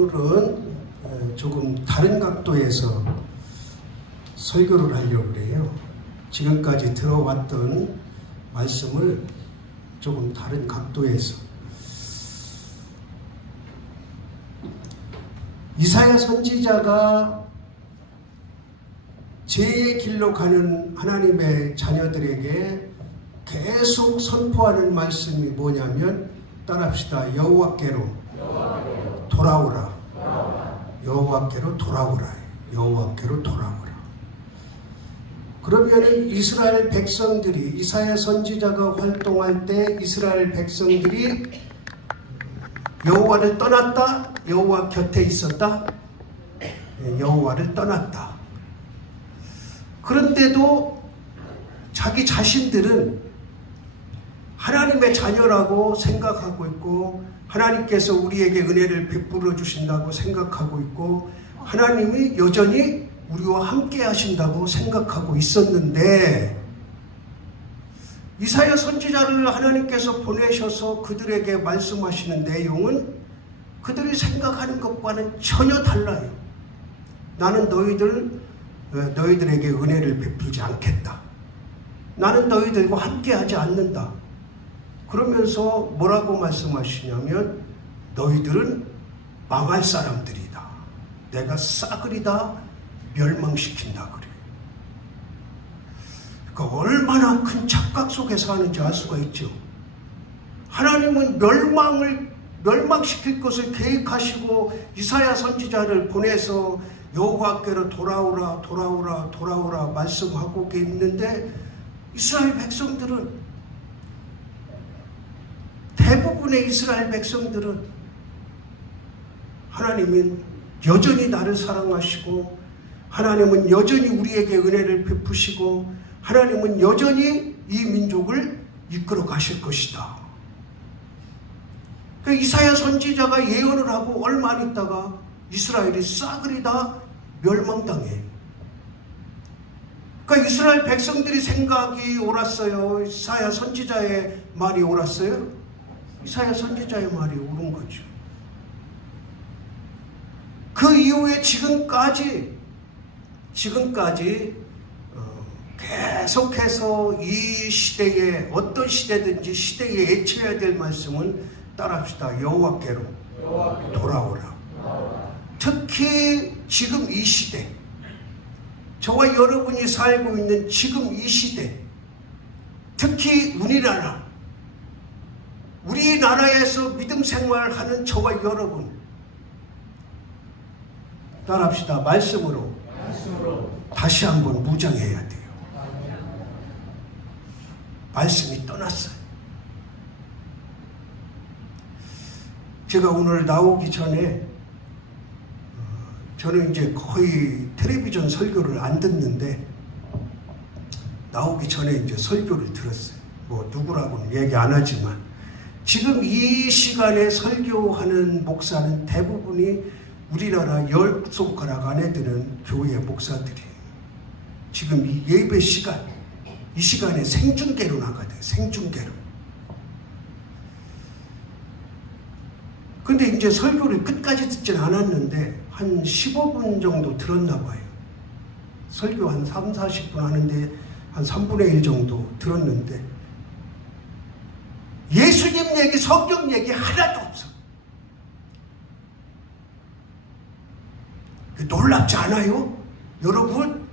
오늘은 조금 다른 각도에서 설교를 하려고 그래요. 지금까지 들어왔던 말씀을 조금 다른 각도에서. 이사야 선지자가 죄의 길로 가는 하나님의 자녀들에게 계속 선포하는 말씀이 뭐냐면, 따라합시다. 여호와께로 돌아오라. 여호와께로 돌아오라. 여호와께로 돌아오라. 그러면 이스라엘 백성들이, 이사야 선지자가 활동할 때 이스라엘 백성들이 여호와를 떠났다? 여호와 곁에 있었다? 여호와를 떠났다. 그런데도 자기 자신들은 하나님의 자녀라고 생각하고 있고, 하나님께서 우리에게 은혜를 베풀어 주신다고 생각하고 있고, 하나님이 여전히 우리와 함께 하신다고 생각하고 있었는데, 이사야 선지자를 하나님께서 보내셔서 그들에게 말씀하시는 내용은 그들이 생각하는 것과는 전혀 달라요. 나는 너희들에게 은혜를 베풀지 않겠다. 나는 너희들과 함께 하지 않는다. 그러면서 뭐라고 말씀하시냐면, 너희들은 망할 사람들이다. 내가 싸그리다 멸망시킨다 그래요. 그러니까 얼마나 큰 착각 속에 사는지 알 수가 있죠. 하나님은 멸망시킬 것을 계획하시고 이사야 선지자를 보내서 여호와께로 돌아오라 돌아오라 돌아오라 말씀하고 있는데, 이스라엘 백성들은, 대부분의 이스라엘 백성들은 하나님은 여전히 나를 사랑하시고, 하나님은 여전히 우리에게 은혜를 베푸시고, 하나님은 여전히 이 민족을 이끌어 가실 것이다. 그러니까 이사야 선지자가 예언을 하고 얼마 안 있다가 이스라엘이 싸그리 다 멸망당해. 그러니까 이스라엘 백성들이 생각이 옳았어요? 이사야 선지자의 말이 옳았어요? 이사야 선지자의 말이 옳은 거죠. 그 이후에 지금까지 계속해서 이 시대에, 어떤 시대든지 시대에 애쳐야 될 말씀은, 따라합시다. 여호와께로 돌아오라. 특히 지금 이 시대, 저와 여러분이 살고 있는 지금 이 시대, 특히 우리나라에서 믿음 생활하는 저와 여러분, 따라합시다. 말씀으로 다시 한번 무장해야 돼요. 말씀이 떠났어요. 제가 오늘 나오기 전에, 저는 이제 거의 텔레비전 설교를 안 듣는데, 나오기 전에 이제 설교를 들었어요. 뭐 누구라고는 얘기 안 하지만, 지금 이 시간에 설교하는 목사는 대부분이 우리나라 10손가락 안에 드는 교회 목사들이에요. 지금 이 예배 시간, 이 시간에 생중계로 나가야 돼요. 생중계로. 근데 이제 설교를 끝까지 듣진 않았는데 한 15분 정도 들었나 봐요. 설교 한 3, 40분 하는데 한 3분의 1 정도 들었는데, 예수님 얘기, 성경 얘기 하나도 없어. 놀랍지 않아요? 여러분,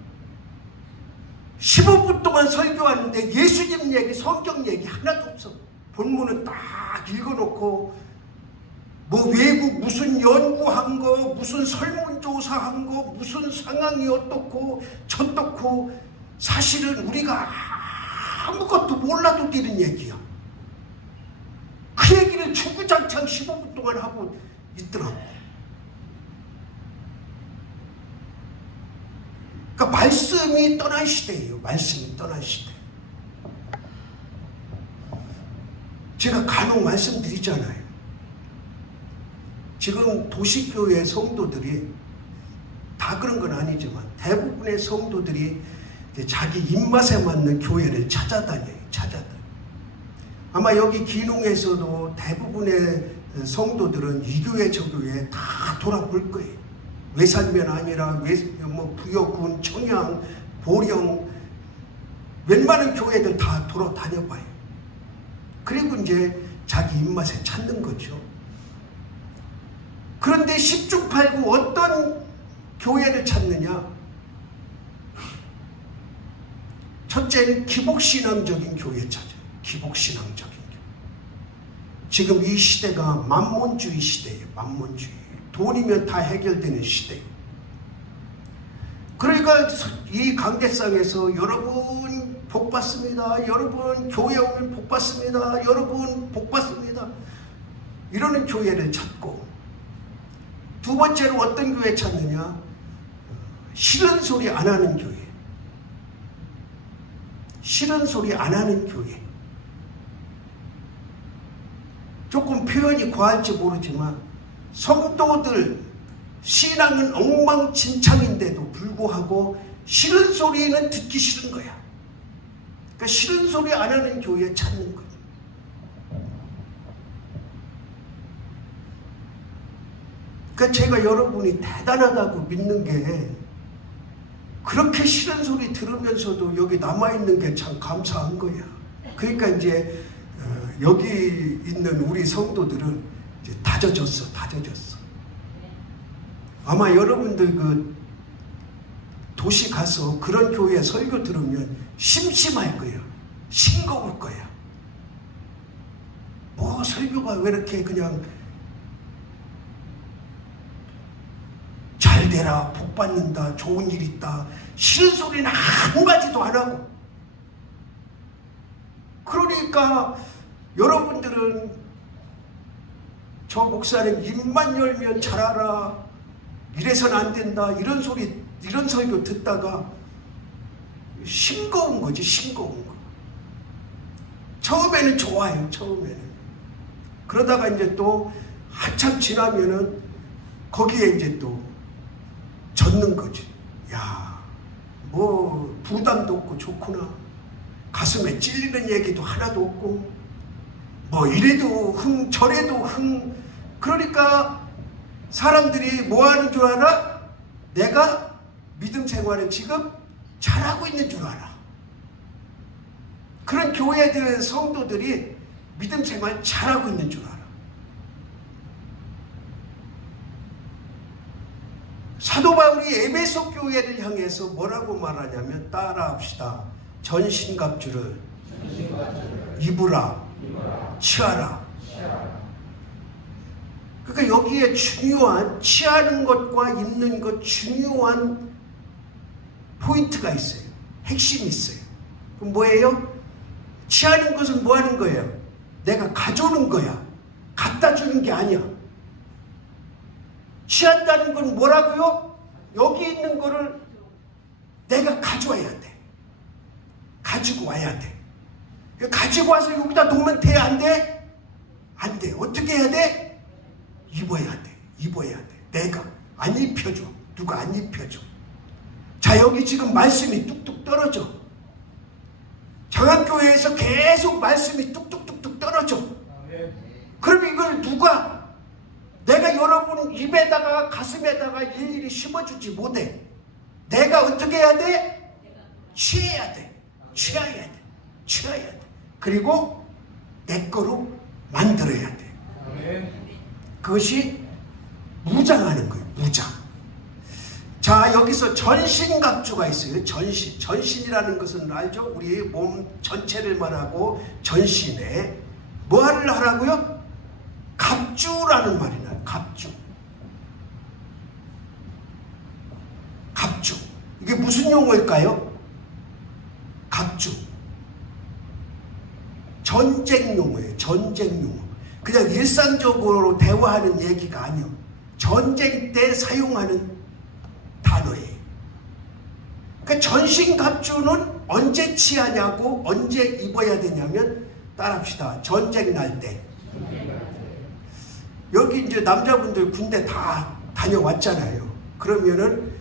15분 동안 설교하는데 예수님 얘기, 성경 얘기 하나도 없어. 본문은 딱 읽어놓고, 뭐 외국 무슨 연구한 거, 무슨 설문조사한 거, 무슨 상황이 어떻고 저떻고, 사실은 우리가 아무것도 몰라도 되는 얘기야. 그 얘기를 주구장창 15분 동안 하고 있더라고. 그러니까 말씀이 떠난 시대예요. 말씀이 떠난 시대. 제가 간혹 말씀드리잖아요. 지금 도시교회 성도들이, 다 그런 건 아니지만 대부분의 성도들이 자기 입맛에 맞는 교회를 찾아다녀요. 아마 여기 기농에서도 대부분의 성도들은 이 교회 저 교회 다 돌아볼 거예요. 외산면 아니라 부여군, 청양, 보령 웬만한 교회들 다 돌아다녀봐요. 그리고 이제 자기 입맛에 찾는 거죠. 그런데 십중팔구 어떤 교회를 찾느냐? 첫째는 기복신앙적인 교회 찾아요. 기복신앙적인 교회. 지금 이 시대가 만몬주의 시대예요. 만몬주의. 돈이면 다 해결되는 시대예요. 그러니까 이 강대상에서 여러분 복받습니다. 여러분 교회 오면 복받습니다. 여러분 복받습니다. 이러는 교회를 찾고, 두 번째로 어떤 교회 찾느냐? 싫은 소리 안 하는 교회. 싫은 소리 안 하는 교회. 조금 표현이 과할지 모르지만 성도들 신앙은 엉망진창인데도 불구하고 싫은 소리는 듣기 싫은 거야. 그러니까 싫은 소리 안 하는 교회 찾는 거야. 그러니까 제가 여러분이 대단하다고 믿는 게, 그렇게 싫은 소리 들으면서도 여기 남아있는 게 참 감사한 거야. 그러니까 이제 여기 있는 우리 성도들은 이제 다져졌어. 아마 여러분들 그 도시 가서 그런 교회 설교 들으면 심심할 거예요. 싱거울 거야. 뭐 설교가 왜 이렇게 그냥 잘 되라, 복 받는다, 좋은 일 있다, 싫은 소리는 한마디도 안 하고. 그러니까 여러분들은 저 목사는 입만 열면 잘하라, 이래선 안 된다, 이런 소리, 이런 설교 듣다가 싱거운 거지, 싱거운 거. 처음에는 좋아요, 처음에는. 그러다가 이제 또 한참 지나면은 거기에 이제 또 젖는 거지. 야, 뭐 부담도 없고 좋구나. 가슴에 찔리는 얘기도 하나도 없고, 뭐 이래도 흥 저래도 흥. 그러니까 사람들이 뭐 하는 줄 알아? 내가 믿음 생활을 지금 잘하고 있는 줄 알아. 그런 교회들 성도들이 믿음 생활 잘하고 있는 줄 알아. 사도 바울이 에베소 교회를 향해서 뭐라고 말하냐면, 따라합시다. 전신갑주를 입으라, 취하라. 그러니까 여기에 중요한, 취하는 것과 입는 것 중요한 포인트가 있어요. 핵심이 있어요. 그럼 뭐예요? 취하는 것은 뭐 하는 거예요? 내가 가져오는 거야. 갖다 주는 게 아니야. 취한다는 건 뭐라고요? 여기 있는 거를 내가 가져와야 돼. 가지고 와야 돼. 가지고 와서 여기다 놓으면 돼? 안 돼? 안 돼. 어떻게 해야 돼? 입어야 돼. 입어야 돼. 내가 안 입혀줘. 누가 안 입혀줘. 자, 여기 지금 말씀이 뚝뚝 떨어져. 장학교회에서 계속 말씀이 뚝뚝뚝뚝 떨어져. 그럼 이걸 누가, 내가 여러분 입에다가 가슴에다가 일일이 심어주지 못해. 내가 어떻게 해야 돼? 취해야 돼. 취해야 돼. 취해야 돼. 그리고 내 거로 만들어야 돼. 그것이 무장하는 거예요. 무장. 자, 여기서 전신갑주가 있어요. 전신. 전신이라는 것은 알죠? 우리 몸 전체를 말하고, 전신에 뭐를 하라고요? 갑주라는 말이 나요. 갑주. 갑주. 이게 무슨 용어일까요? 갑주. 전쟁 용어예요. 전쟁 용어. 그냥 일상적으로 대화하는 얘기가 아니요. 전쟁 때 사용하는 단어예요. 그러니까 전신갑주는 언제 취하냐고, 언제 입어야 되냐면, 따라합시다. 전쟁 날 때. 여기 이제 남자분들 군대 다 다녀왔잖아요. 그러면은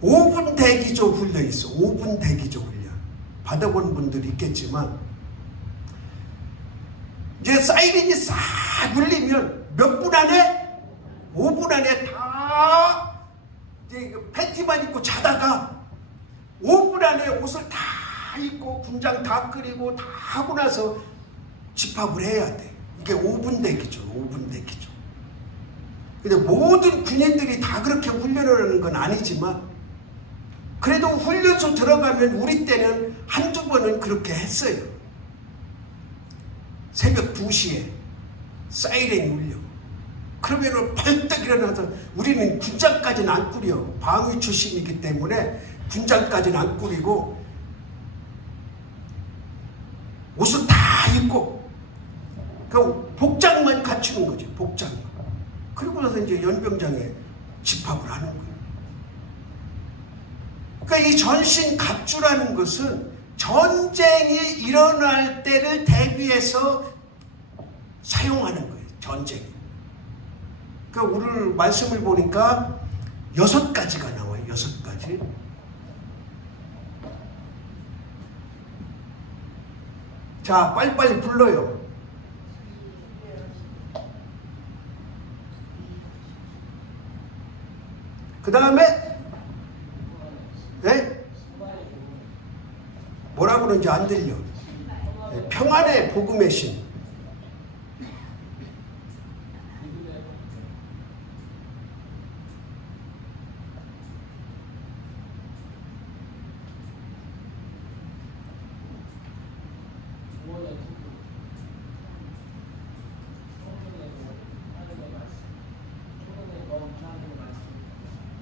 5분 대기조 훈련 있어. 5분 대기조 훈련. 받아본 분들이 있겠지만, 이제 사이렌이 싹 울리면 몇 분 안에? 5분 안에 다 이제 팬티만 입고 자다가 5분 안에 옷을 다 입고 군장 다 끓이고 다 하고 나서 집합을 해야 돼. 이게 5분 대기죠. 5분 대기죠. 근데 모든 군인들이 다 그렇게 훈련을 하는 건 아니지만 그래도 훈련소 들어가면 우리 때는 한두 번은 그렇게 했어요. 새벽 2시에 사이렌이 울려. 그러면 벌떡 일어나서 우리는 군장까지는 안 꾸려. 방위 출신이기 때문에 군장까지는 안 꾸리고 옷을 다 입고 그 복장만 갖추는 거지. 복장만. 그리고 나서 이제 연병장에 집합을 하는 거예요. 그러니까 이 전신갑주라는 것은 전쟁이 일어날 때를 대비해서 사용하는 거예요. 전쟁이. 그러니까 오늘 말씀을 보니까 6가지가 나와요. 6가지. 자, 빨리빨리 불러요. 그 다음에 네? 뭐라 그러는지 안 들려. 네, 평안의 복음의 신.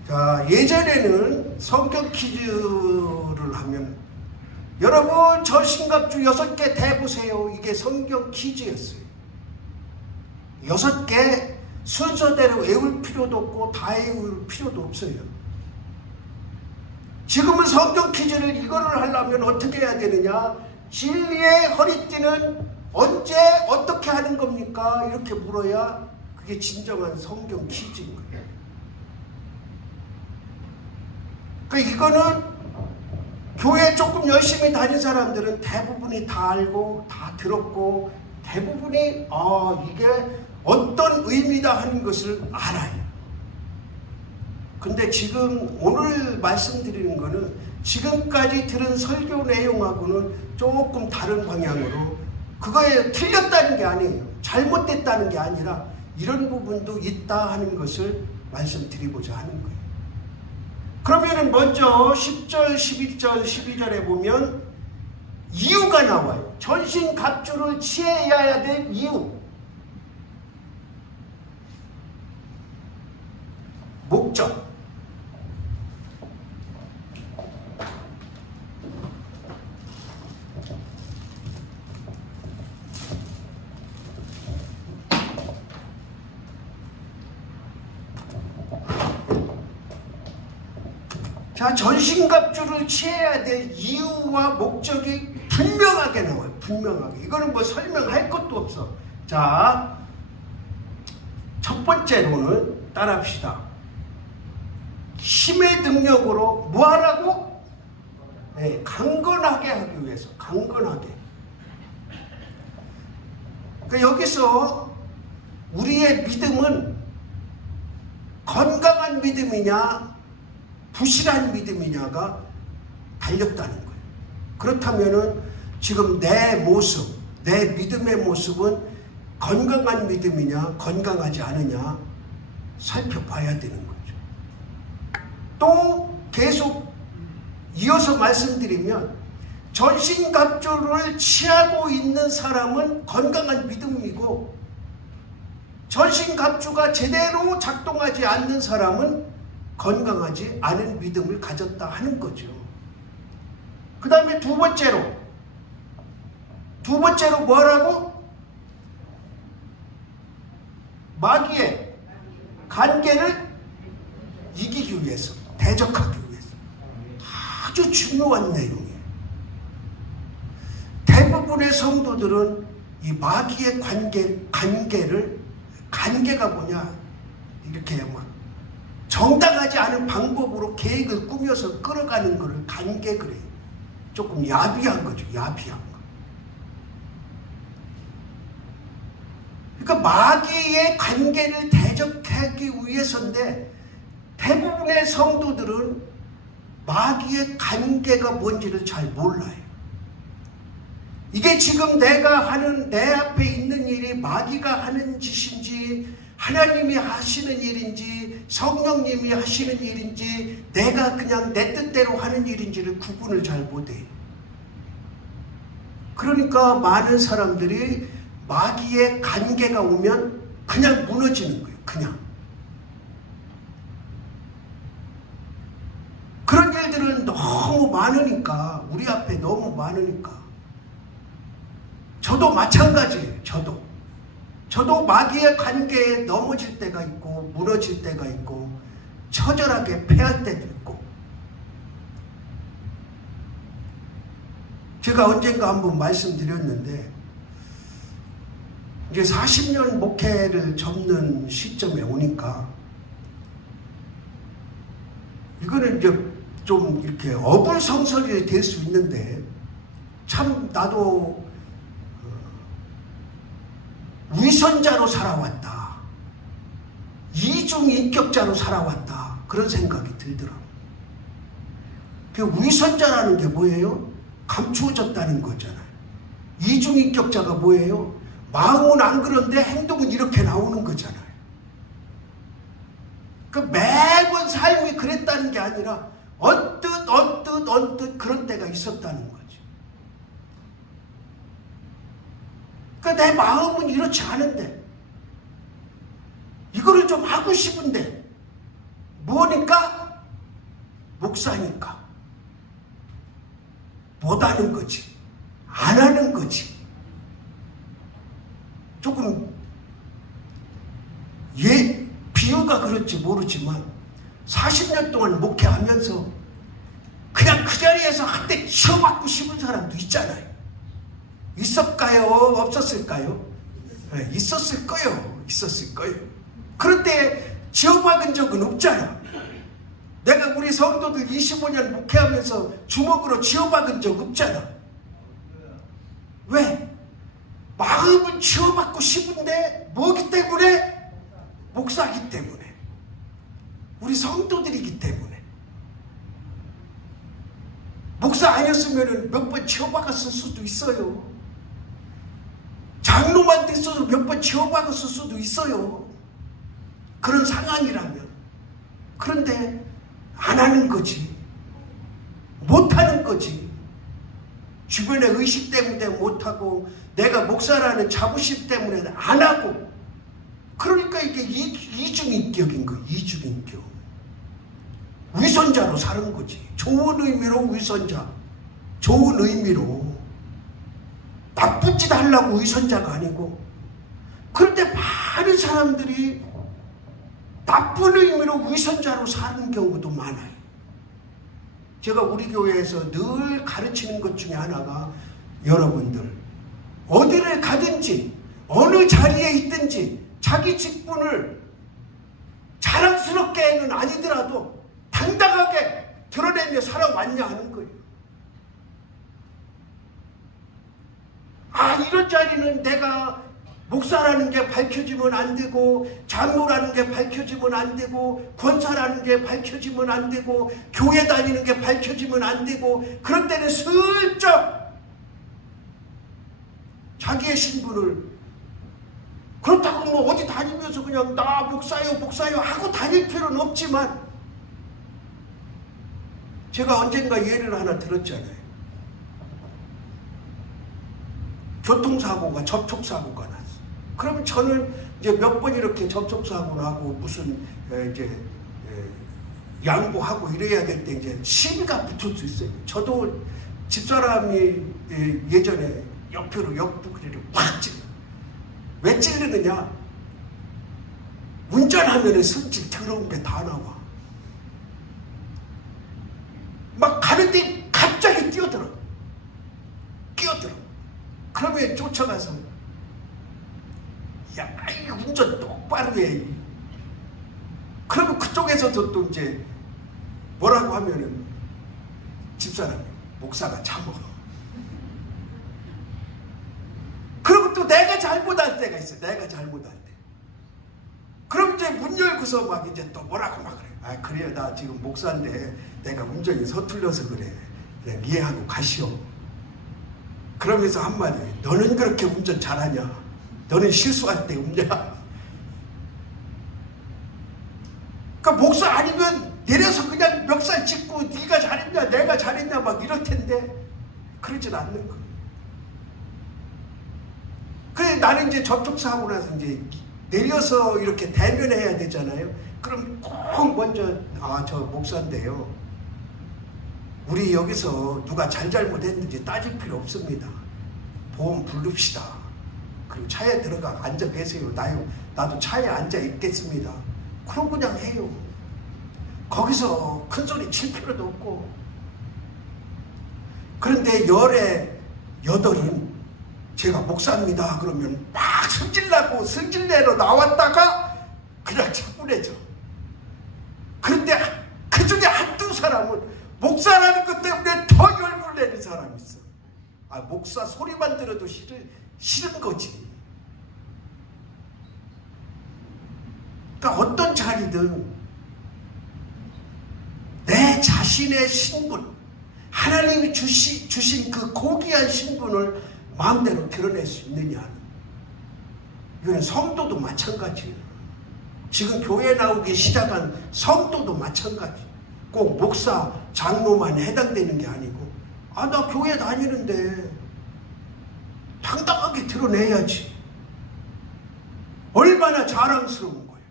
자, 예전에는 성경 퀴즈를 하면 여러분 전신갑주 6개 대보세요. 이게 성경 퀴즈였어요. 6개 순서대로 외울 필요도 없고 다 외울 필요도 없어요. 지금은 성경 퀴즈를 이거를 하려면 어떻게 해야 되느냐? 진리의 허리띠는 언제 어떻게 하는 겁니까? 이렇게 물어야 그게 진정한 성경 퀴즈인 거예요. 그러니까 이거는 교회 조금 열심히 다닌 사람들은 대부분이 다 알고 다 들었고 대부분이 이게 어떤 의미다 하는 것을 알아요. 근데 지금 오늘 말씀드리는 거는 지금까지 들은 설교 내용하고는 조금 다른 방향으로 그거에 틀렸다는 게 아니에요. 잘못됐다는 게 아니라 이런 부분도 있다 하는 것을 말씀드리고자 하는 거예요. 그러면은 먼저 10절, 11절, 12절에 보면 이유가 나와요. 전신갑주를 취해야 될 이유. 목적. 자, 전신갑주를 취해야 될 이유와 목적이 분명하게 나와요. 분명하게. 이거는 뭐 설명할 것도 없어. 자, 첫 번째로는 따라합시다. 힘의 능력으로 뭐 하라고? 네, 강건하게 하기 위해서. 강건하게. 그러니까 여기서 우리의 믿음은 건강한 믿음이냐 부실한 믿음이냐가 달렸다는 거예요. 그렇다면은 지금 내 모습, 내 믿음의 모습은 건강한 믿음이냐 건강하지 않으냐 살펴봐야 되는 거죠. 또 계속 이어서 말씀드리면 전신갑주를 취하고 있는 사람은 건강한 믿음이고 전신갑주가 제대로 작동하지 않는 사람은 건강하지 않은 믿음을 가졌다 하는 거죠. 그 다음에 두 번째로 뭐라고? 마귀의 관계를 이기기 위해서, 대적하기 위해서. 아주 중요한 내용이에요. 대부분의 성도들은 이 마귀의 관계가 뭐냐 이렇게 막 정당하지 않은 방법으로 계획을 꾸며서 끌어가는 것을 관계를 해요. 조금 야비한 거죠. 야비한 거. 그러니까 마귀의 관계를 대적하기 위해서인데 대부분의 성도들은 마귀의 관계가 뭔지를 잘 몰라요. 이게 지금 내가 하는 내 앞에 있는 일이 마귀가 하는 짓인지 하나님이 하시는 일인지 성령님이 하시는 일인지 내가 그냥 내 뜻대로 하는 일인지를 구분을 잘 못해요. 그러니까 많은 사람들이 마귀의 관계가 오면 그냥 무너지는 거예요. 그냥. 그런 일들은 너무 많으니까 우리 앞에 너무 많으니까 저도 마찬가지예요. 저도 마귀의 관계에 넘어질 때가 있고 무너질 때가 있고 처절하게 패할 때도 있고 제가 언젠가 한번 말씀드렸는데 이제 40년 목회를 접는 시점에 오니까 이거는 이제 좀 이렇게 어불성설이 될 수 있는데 참 나도 위선자로 살아왔다. 이중인격자로 살아왔다. 그런 생각이 들더라고요. 그 위선자라는 게 뭐예요? 감추어졌다는 거잖아요. 이중인격자가 뭐예요? 마음은 안 그런데 행동은 이렇게 나오는 거잖아요. 그 매번 삶이 그랬다는 게 아니라 언뜻 그런 때가 있었다는 거죠. 그러니까 내 마음은 이렇지 않은데 이거를 좀 하고 싶은데 뭐니까? 목사니까 못하는 거지. 안 하는 거지. 조금 비유가 그럴지 모르지만 40년 동안 목회하면서 그냥 그 자리에서 한때 치워받고 싶은 사람도 있잖아요. 있었을까요? 없었을까요? 네, 있었을 거예요. 있었을 거예요. 그런데 치워받은 적은 없잖아. 내가 우리 성도들 25년 목회하면서 주먹으로 치워받은 적 없잖아. 왜? 마음은 치워받고 싶은데 뭐기 때문에? 목사기 때문에. 우리 성도들이기 때문에. 목사 아니었으면 몇 번 치워박았을 수도 있어요. 장로만 됐어도 몇 번 치워박았을 수도 있어요. 그런 상황이라면. 그런데 안 하는 거지. 못하는 거지. 주변의 의식 때문에 못하고 내가 목사라는 자부심 때문에 안 하고 그러니까 이게 이중인격인 거예요. 이중인격. 위선자로 사는 거지. 좋은 의미로 위선자. 좋은 의미로. 나쁜 짓 하려고 위선자가 아니고. 그런데 많은 사람들이 나쁜 의미로 위선자로 사는 경우도 많아요. 제가 우리 교회에서 늘 가르치는 것 중에 하나가 여러분들 어디를 가든지 어느 자리에 있든지 자기 직분을 자랑스럽게는 아니더라도 당당하게 드러내며 살아왔냐 하는 거예요. 아, 이런 자리는 내가 목사라는 게 밝혀지면 안 되고 장로라는 게 밝혀지면 안 되고 권사라는 게 밝혀지면 안 되고 교회 다니는 게 밝혀지면 안 되고 그런 때는 슬쩍 자기의 신분을 그렇다고 뭐 어디 다니면서 그냥 나 목사요 하고 다닐 필요는 없지만 제가 언젠가 예를 하나 들었잖아요. 교통사고가 접촉사고가 났어. 그러면 저는 이제 몇 번 이렇게 접촉사고 나고 무슨 이제 양보하고 이래야 될 때 이제 시비가 붙을 수 있어요. 저도 집사람이 예전에 옆으로 옆구리를 확 찔러. 왜 찔르느냐? 운전하면 성질 더러운 게 다 나와. 막 가는데 갑자기 끼어들어. 그러면 쫓아가서 야, 이 운전 똑바로 해. 그러면 그쪽에서도 또 이제 뭐라고 하면은 집사람이 목사가 참어. 그리고 또 내가 잘못한 잘못할 때가 있어. 내가 잘못할 때. 그럼 이제 문 열고서 막 이제 또 뭐라고 막 그래. 아, 그래요. 나 지금 목사인데 내가 운전이 서툴러서 그래. 그냥 이해하고 가시오. 그러면서 한마디. 너는 그렇게 운전 잘하냐? 너는 실수할 때 없냐? 그러니까 목사 아니면 내려서 그냥 멱살 짚고 네가 잘했냐 내가 잘했냐 막 이럴 텐데 그러진 않는 거예요. 그래 나는 이제 접촉사하고 나서 이제 내려서 이렇게 대면해야 되잖아요. 그럼 꼭 먼저 저 목사인데요. 우리 여기서 누가 잘못했는지 따질 필요 없습니다. 보험 부릅시다. 그리고 차에 들어가 앉아 계세요. 나도 차에 앉아 있겠습니다. 그럼 그냥 해요. 거기서 큰 소리 칠 필요도 없고. 그런데 열에 여덟은 제가 목사입니다 그러면 막 승질나고 승질내러 나왔다가 그냥 차분해져. 그런데 그 중에 한두 사람은 목사라는 것 때문에 더 열불 내는 사람이 있어. 아, 목사 소리만 들어도 싫은 거지. 그러니까 어떤 자리든 내 자신의 신분, 하나님이 주신 그 고귀한 신분을 마음대로 드러낼 수 있느냐. 이거는 성도도 마찬가지예요. 지금 교회 나오기 시작한 성도도 마찬가지. 꼭 목사, 장로만 해당되는 게 아니고 나 교회 다니는데 당당하게 드러내야지. 얼마나 자랑스러운 거예요.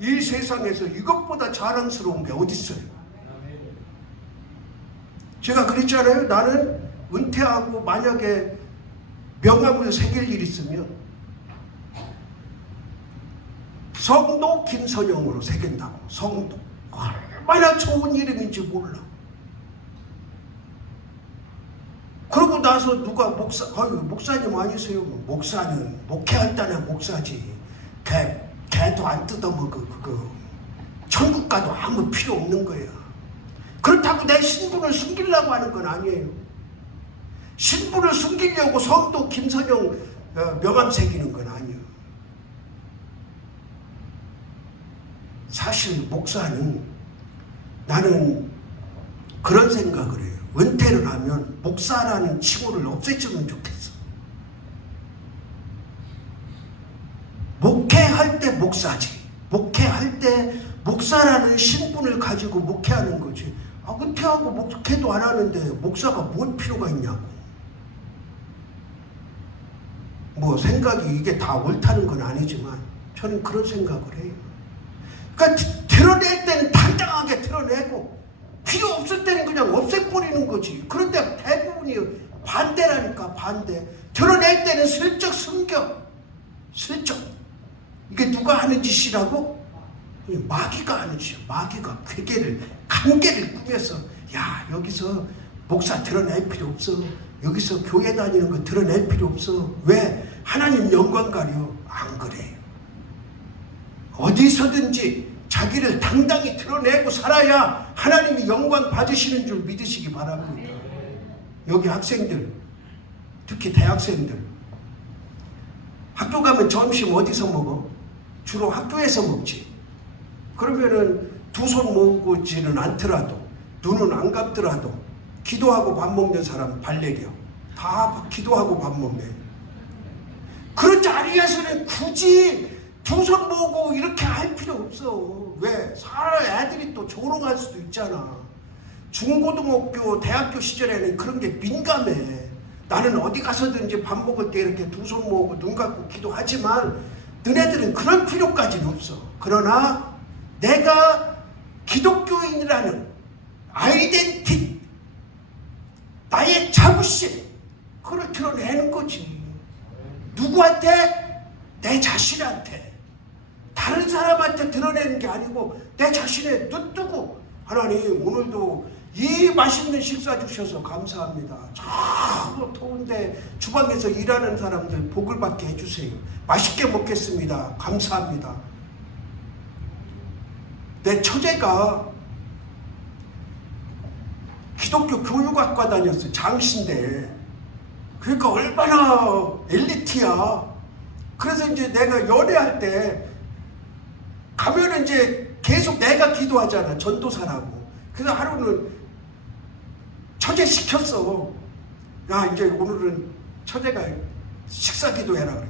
이 세상에서 이것보다 자랑스러운 게 어디 있어요. 제가 그랬잖아요. 나는 은퇴하고 만약에 명함을 새길 일 있으면 성도 김선영으로 새긴다고. 성도. 얼마나 좋은 이름인지 몰라. 그러고 나서 누가 목사님 아니세요? 목사는 목회할 때는 목사지. 개도 안 뜯어먹어. 천국 가도 아무 필요 없는 거야. 그렇다고 내 신분을 숨기려고 하는 건 아니에요. 신분을 숨기려고 성도 김선영 명함 새기는 건 아니에요. 사실 목사는 나는 그런 생각을 해요. 은퇴를 하면 목사라는 칭호를 없애주면 좋겠어. 목회할 때 목사지. 목회할 때 목사라는 신분을 가지고 목회하는 거지. 은퇴하고 목회도 안 하는데 목사가 뭔 필요가 있냐고. 뭐 생각이 이게 다 옳다는 건 아니지만 저는 그런 생각을 해요. 그러니까 드러낼 때는 당당하게 드러내고 필요 없을 때는 그냥 없애버리는 거지. 그런데 대부분이 반대라니까. 반대. 드러낼 때는 슬쩍 숨겨. 슬쩍. 이게 누가 하는 짓이라고? 마귀가 하는 짓이야. 마귀가 관계를 꾸며서 야 여기서 목사 드러낼 필요 없어. 여기서 교회 다니는 거 드러낼 필요 없어. 왜? 하나님 영광 가려. 안 그래요. 어디서든지 자기를 당당히 드러내고 살아야 하나님이 영광 받으시는 줄 믿으시기 바랍니다. 여기 학생들, 특히 대학생들, 학교 가면 점심 어디서 먹어? 주로 학교에서 먹지. 그러면은 두 손 모으지는 않더라도, 눈은 안 감더라도 기도하고 밥 먹는 사람 발 내려. 다 기도하고 밥 먹네. 그런 자리에서는 굳이 두 손 모으고 이렇게 할 필요 없어. 왜? 애들이 또 조롱할 수도 있잖아. 중고등학교, 대학교 시절에는 그런 게 민감해. 나는 어디 가서든지 밥 먹을 때 이렇게 두 손 모으고 눈 감고 기도하지만 너네들은 그런 필요까지는 없어. 그러나 내가 기독교인이라는 아이덴티티, 나의 자부심, 그걸 드러내는 거지. 누구한테? 내 자신한테. 다른 사람한테 드러내는 게 아니고 내 자신에 눈 뜨고 하나님 오늘도 이 맛있는 식사 주셔서 감사합니다. 저 더운데 주방에서 일하는 사람들 복을 받게 해주세요. 맛있게 먹겠습니다. 감사합니다. 내 처제가 기독교 교육학과 다녔어. 장신대. 그러니까 얼마나 엘리트야. 그래서 이제 내가 연애할 때 가면은 이제 계속 내가 기도하잖아. 전도사라고. 그래서 하루는 처제 시켰어. 야, 이제 오늘은 처제가 식사 기도해라 그래.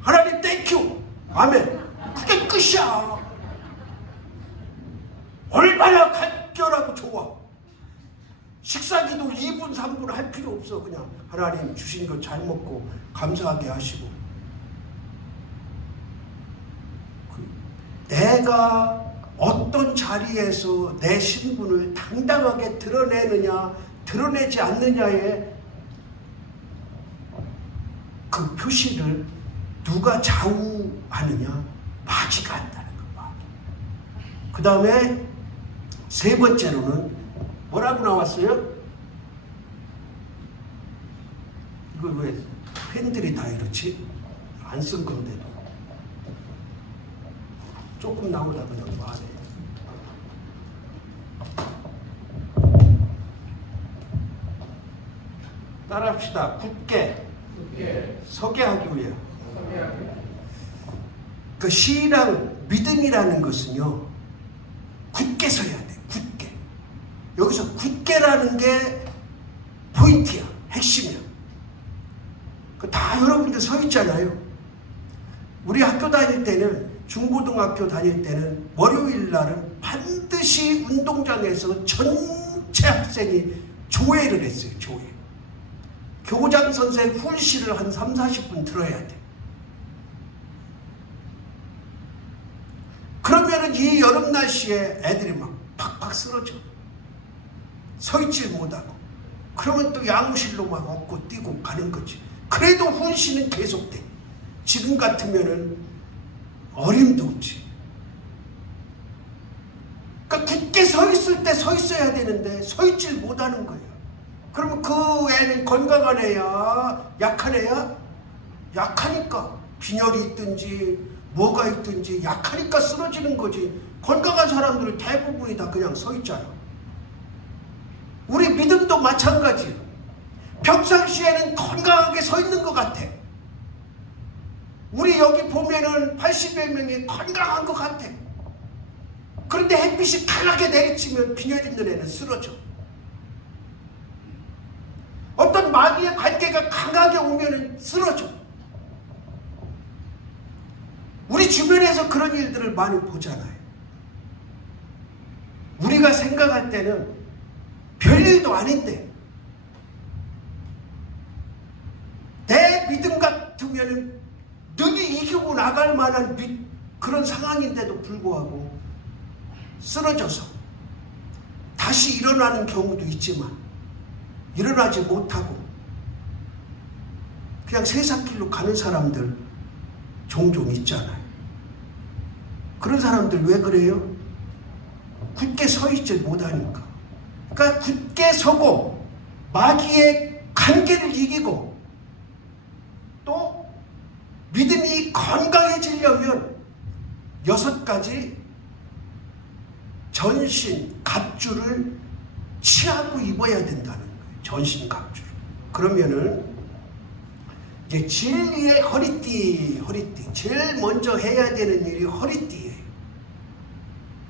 하나님 땡큐. 아멘. 그게 끝이야. 얼마나 간결하고 좋아. 식사 기도 2분 3분 할 필요 없어. 그냥 하나님 주신 거 잘 먹고 감사하게 하시고. 내가 어떤 자리에서 내 신분을 당당하게 드러내느냐 드러내지 않느냐에 그 표시를 누가 좌우하느냐? 마귀가 한다는 거. 그 다음에 세 번째로는 뭐라고 나왔어요? 이거 왜 팬들이 다 이렇지? 안 쓴 건데도 조금 나오다 그냥 말해. 따라합시다. 굳게 서게 하기 위해. 그 신앙, 믿음이라는 것은요, 굳게 서야 돼. 굳게. 여기서 굳게라는 게 포인트야. 핵심이야. 그 다 여러분들 서 있잖아요. 우리 학교 다닐 때는, 중고등학교 다닐 때는 월요일 날은 반드시 운동장에서 전체 학생이 조회를 했어요. 조회. 교장 선생 훈시를 한 3, 40분 들어야 돼. 그러면은 이 여름 날씨에 애들이 막 팍팍 쓰러져. 서 있질 못하고. 그러면 또 야무실로 막 업고 뛰고 가는 거지. 그래도 훈시는 계속돼. 지금 같으면은 어림도 없지. 그러니까 굳게 서 있을 때 서 있어야 되는데 서 있질 못하는 거예요. 그러면 그 애는 건강한 애야? 약한 애야? 약하니까. 빈혈이 있든지 뭐가 있든지 약하니까 쓰러지는 거지. 건강한 사람들은 대부분이 다 그냥 서 있잖아. 우리 믿음도 마찬가지예요. 평상시에는 건강하게 서 있는 것 같아. 우리 여기 보면은 80여 명이 건강한 것 같아. 그런데 햇빛이 강하게 내리치면 빈혈 있는 애는 쓰러져. 어떤 마귀의 관계가 강하게 오면은 쓰러져. 우리 주변에서 그런 일들을 많이 보잖아요. 우리가 생각할 때는 별일도 아닌데 내 믿음 같으면 능히 이기고 나갈 만한 그런 상황인데도 불구하고 쓰러져서 다시 일어나는 경우도 있지만 일어나지 못하고 그냥 세상길로 가는 사람들 종종 있잖아요. 그런 사람들 왜 그래요? 굳게 서 있지 못하니까. 그러니까 굳게 서고 마귀의 관계를 이기고 또 믿음이 건강해지려면 6가지 전신 갑주를 취하고 입어야 된다는 거예요. 전신 갑주를. 그러면은 이제 진리의 허리띠. 제일 먼저 해야 되는 일이 허리띠예요.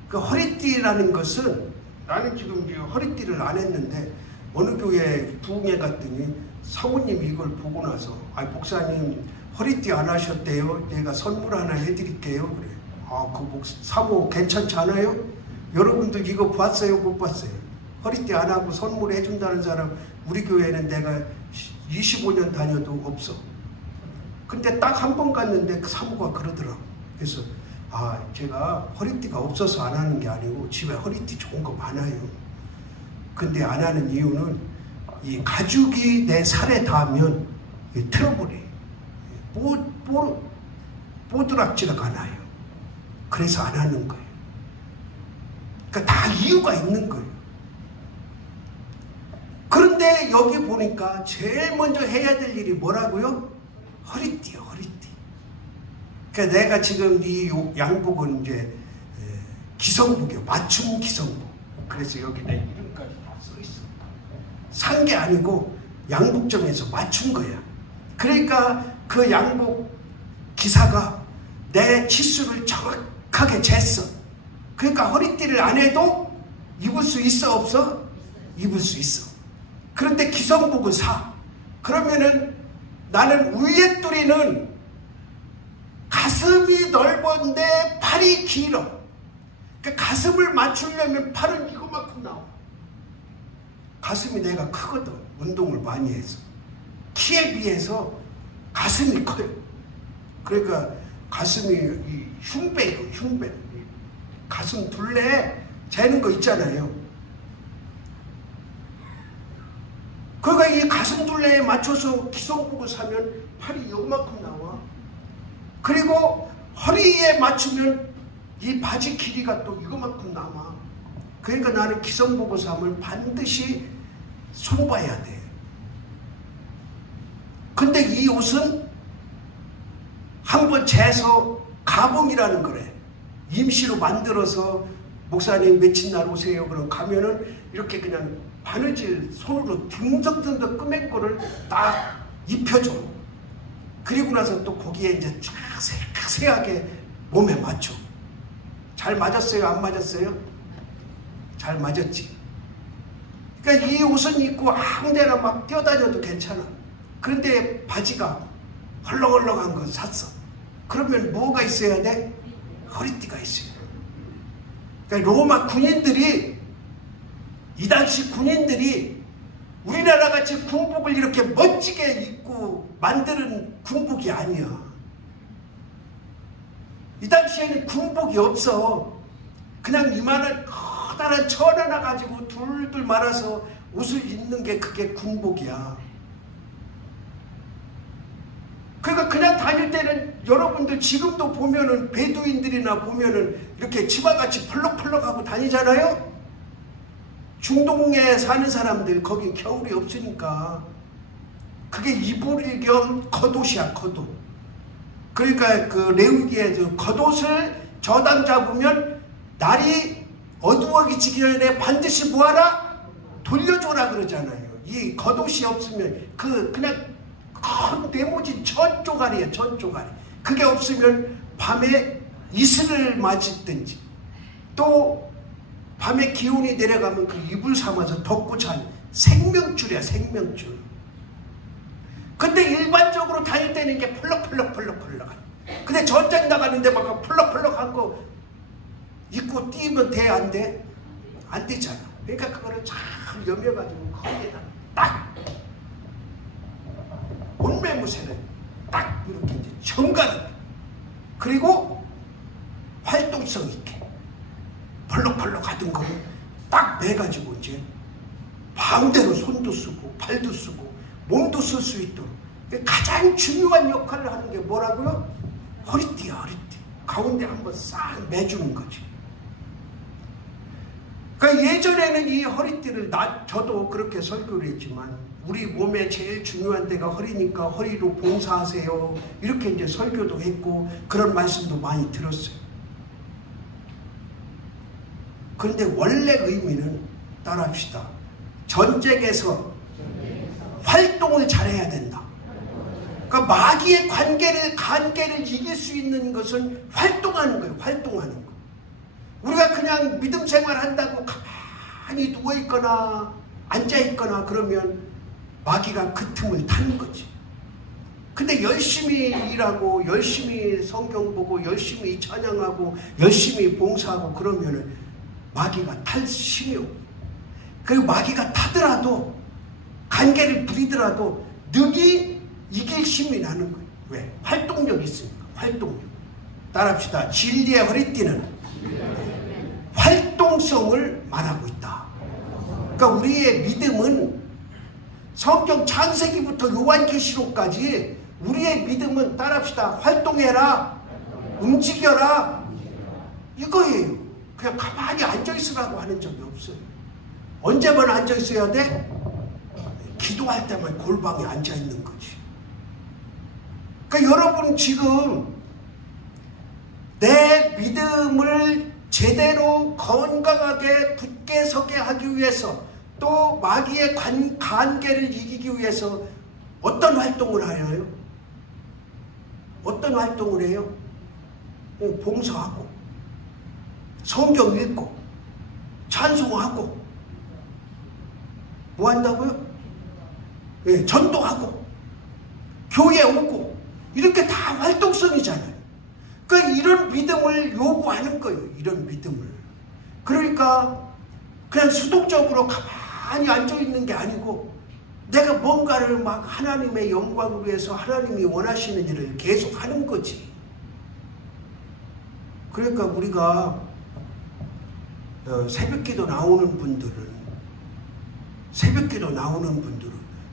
그 허리띠라는 것은 나는 지금 허리띠를 안 했는데 어느 교회 부흥회 갔더니 사모님이 이걸 보고 나서 목사님 허리띠 안 하셨대요. 내가 선물 하나 해드릴게요. 그래. 그 사모 괜찮지 않아요? 여러분들 이거 봤어요? 못 봤어요? 허리띠 안 하고 선물 해준다는 사람 우리 교회는 내가 25년 다녀도 없어. 근데 딱 한 번 갔는데 그 사모가 그러더라고. 그래서 제가 허리띠가 없어서 안 하는 게 아니고 집에 허리띠 좋은 거 많아요. 근데 안 하는 이유는 이 가죽이 내 살에 닿으면 트러블이 뽀드락지가 나요. 그래서 안 하는 거예요. 그러니까 다 이유가 있는 거예요. 그런데 여기 보니까 제일 먼저 해야 될 일이 뭐라고요? 허리띠요, 허리띠. 그러니까 내가 지금 이 양복은 이제 기성복이요. 맞춤 기성복. 그래서 여기 내 이름까지 다 써 있어. 산 게 아니고 양복점에서 맞춘 거야. 그러니까 그 양복 기사가 내 치수를 정확하게 쟀어. 그러니까 허리띠를 안 해도 입을 수 있어 없어? 입을 수 있어. 그런데 기성복을 사. 그러면은 나는 위에 뚜리는 가슴이 넓은데 팔이 길어. 그러니까 가슴을 맞추려면 팔은 이거만큼 나와. 가슴이 내가 크거든. 운동을 많이 해서. 키에 비해서 가슴이 커요. 그러니까 가슴이 흉배예요. 흉배. 가슴 둘레 재는 거 있잖아요. 그러니까 이 가슴 둘레에 맞춰서 기성복을 사면 팔이 요만큼 나와. 그리고 허리에 맞추면 이 바지 길이가 또 이거만큼 남아. 그러니까 나는 기성복을 사면 반드시 손봐야 돼. 근데 이 옷은 한번 재서 가봉이라는 거래. 임시로 만들어서 목사님 며칠 날 오세요. 그럼 가면은 이렇게 그냥 바느질 손으로 듬성듬성 끄맨 거를 딱 입혀줘. 그리고 나서 또 거기에 이제 자세하게 몸에 맞춰. 잘 맞았어요? 안 맞았어요? 잘 맞았지. 그러니까 이 옷은 입고 아무 데나 막 뛰어다녀도 괜찮아. 그런데 바지가 헐렁헐렁한 거 샀어. 그러면 뭐가 있어야 돼? 허리띠가 있어요. 그러니까 로마 군인들이, 이 당시 군인들이 우리나라 같이 군복을 이렇게 멋지게 입고 만드는 군복이 아니야. 이 당시에는 군복이 없어. 그냥 이만한 커다란 천 하나 가지고 둘둘 말아서 옷을 입는 게 그게 군복이야. 그러니까 그냥 다닐 때는 여러분들 지금도 보면은 베두인들이나 보면은 이렇게 치마같이 펄럭펄럭하고 다니잖아요. 중동에 사는 사람들 거기 겨울이 없으니까 그게 이불 겸 겉옷이야. 겉옷. 그러니까 그 레위기에 겉옷을 저당 잡으면 날이 어두워지기 전에 반드시 뭐하라? 돌려줘라 그러잖아요. 이 겉옷이 없으면 그냥 큰 네모진 천 쪼가리야. 천 쪼가리. 그게 없으면 밤에 이슬을 맞든지 또 밤에 기온이 내려가면 그 이불 삼아서 덮고 자는 생명줄이야. 생명줄. 근데 일반적으로 다닐 때는 이게 펄럭펄럭. 근데 전장 나가는데 막 펄럭펄럭한 거 입고 뛰면 돼? 안 돼? 안 되잖아. 그러니까 그거를 잘 여며가지고 거기에다 딱 온매무새를 딱 이렇게 이제 정갈하게, 그리고 활동성 있게 펄럭펄럭 하던 거를 딱 매가지고 이제 마음대로 손도 쓰고 발도 쓰고 몸도 쓸 수 있도록 가장 중요한 역할을 하는 게 뭐라고요? 허리띠야. 허리띠. 가운데 한번 싹 매주는 거지. 그러니까 예전에는 이 허리띠를 저도 그렇게 설교를 했지만 우리 몸에 제일 중요한 데가 허리니까 허리로 봉사하세요. 이렇게 이제 설교도 했고 그런 말씀도 많이 들었어요. 그런데 원래 의미는 따라합시다. 전쟁에서 활동을 잘해야 된다. 그러니까 마귀의 관계를 이길 수 있는 것은 활동하는 거예요. 활동하는 거. 우리가 그냥 믿음 생활 한다고 가만히 누워있거나 앉아있거나 그러면 마귀가 그 틈을 타는 거지. 근데 열심히 일하고 열심히 성경 보고 열심히 찬양하고 열심히 봉사하고 그러면은 마귀가 탈 힘이 없고, 그리고 마귀가 타더라도 관계를 부리더라도 능히 이길 힘이 나는 거예요. 왜? 활동력이 있으니까. 활동력. 따라합시다. 진리의 허리띠는 활동성을 말하고 있다. 그러니까 우리의 믿음은 성경 창세기부터 요한계시록까지 우리의 믿음은 따라합시다. 활동해라. 움직여라. 이거예요. 그냥 가만히 앉아있으라고 하는 적이 없어요. 언제만 앉아있어야 돼? 기도할 때만 골방에 앉아있는 거지. 그러니까 여러분 지금 내 믿음을 제대로 건강하게 굳게 서게 하기 위해서 또 마귀의 관계를 이기기 위해서 어떤 활동을 하여요? 어떤 활동을 해요? 봉사하고, 성경 읽고, 찬송하고, 뭐 한다고요? 전도하고, 교회 오고, 이렇게 다 활동성이잖아요. 그러니까 이런 믿음을 요구하는 거예요. 이런 믿음을. 그러니까 그냥 수동적으로 가만히 앉아있는 게 아니고 내가 뭔가를 막 하나님의 영광을 위해서 하나님이 원하시는 일을 계속 하는 거지. 그러니까 우리가 새벽기도 나오는 분들은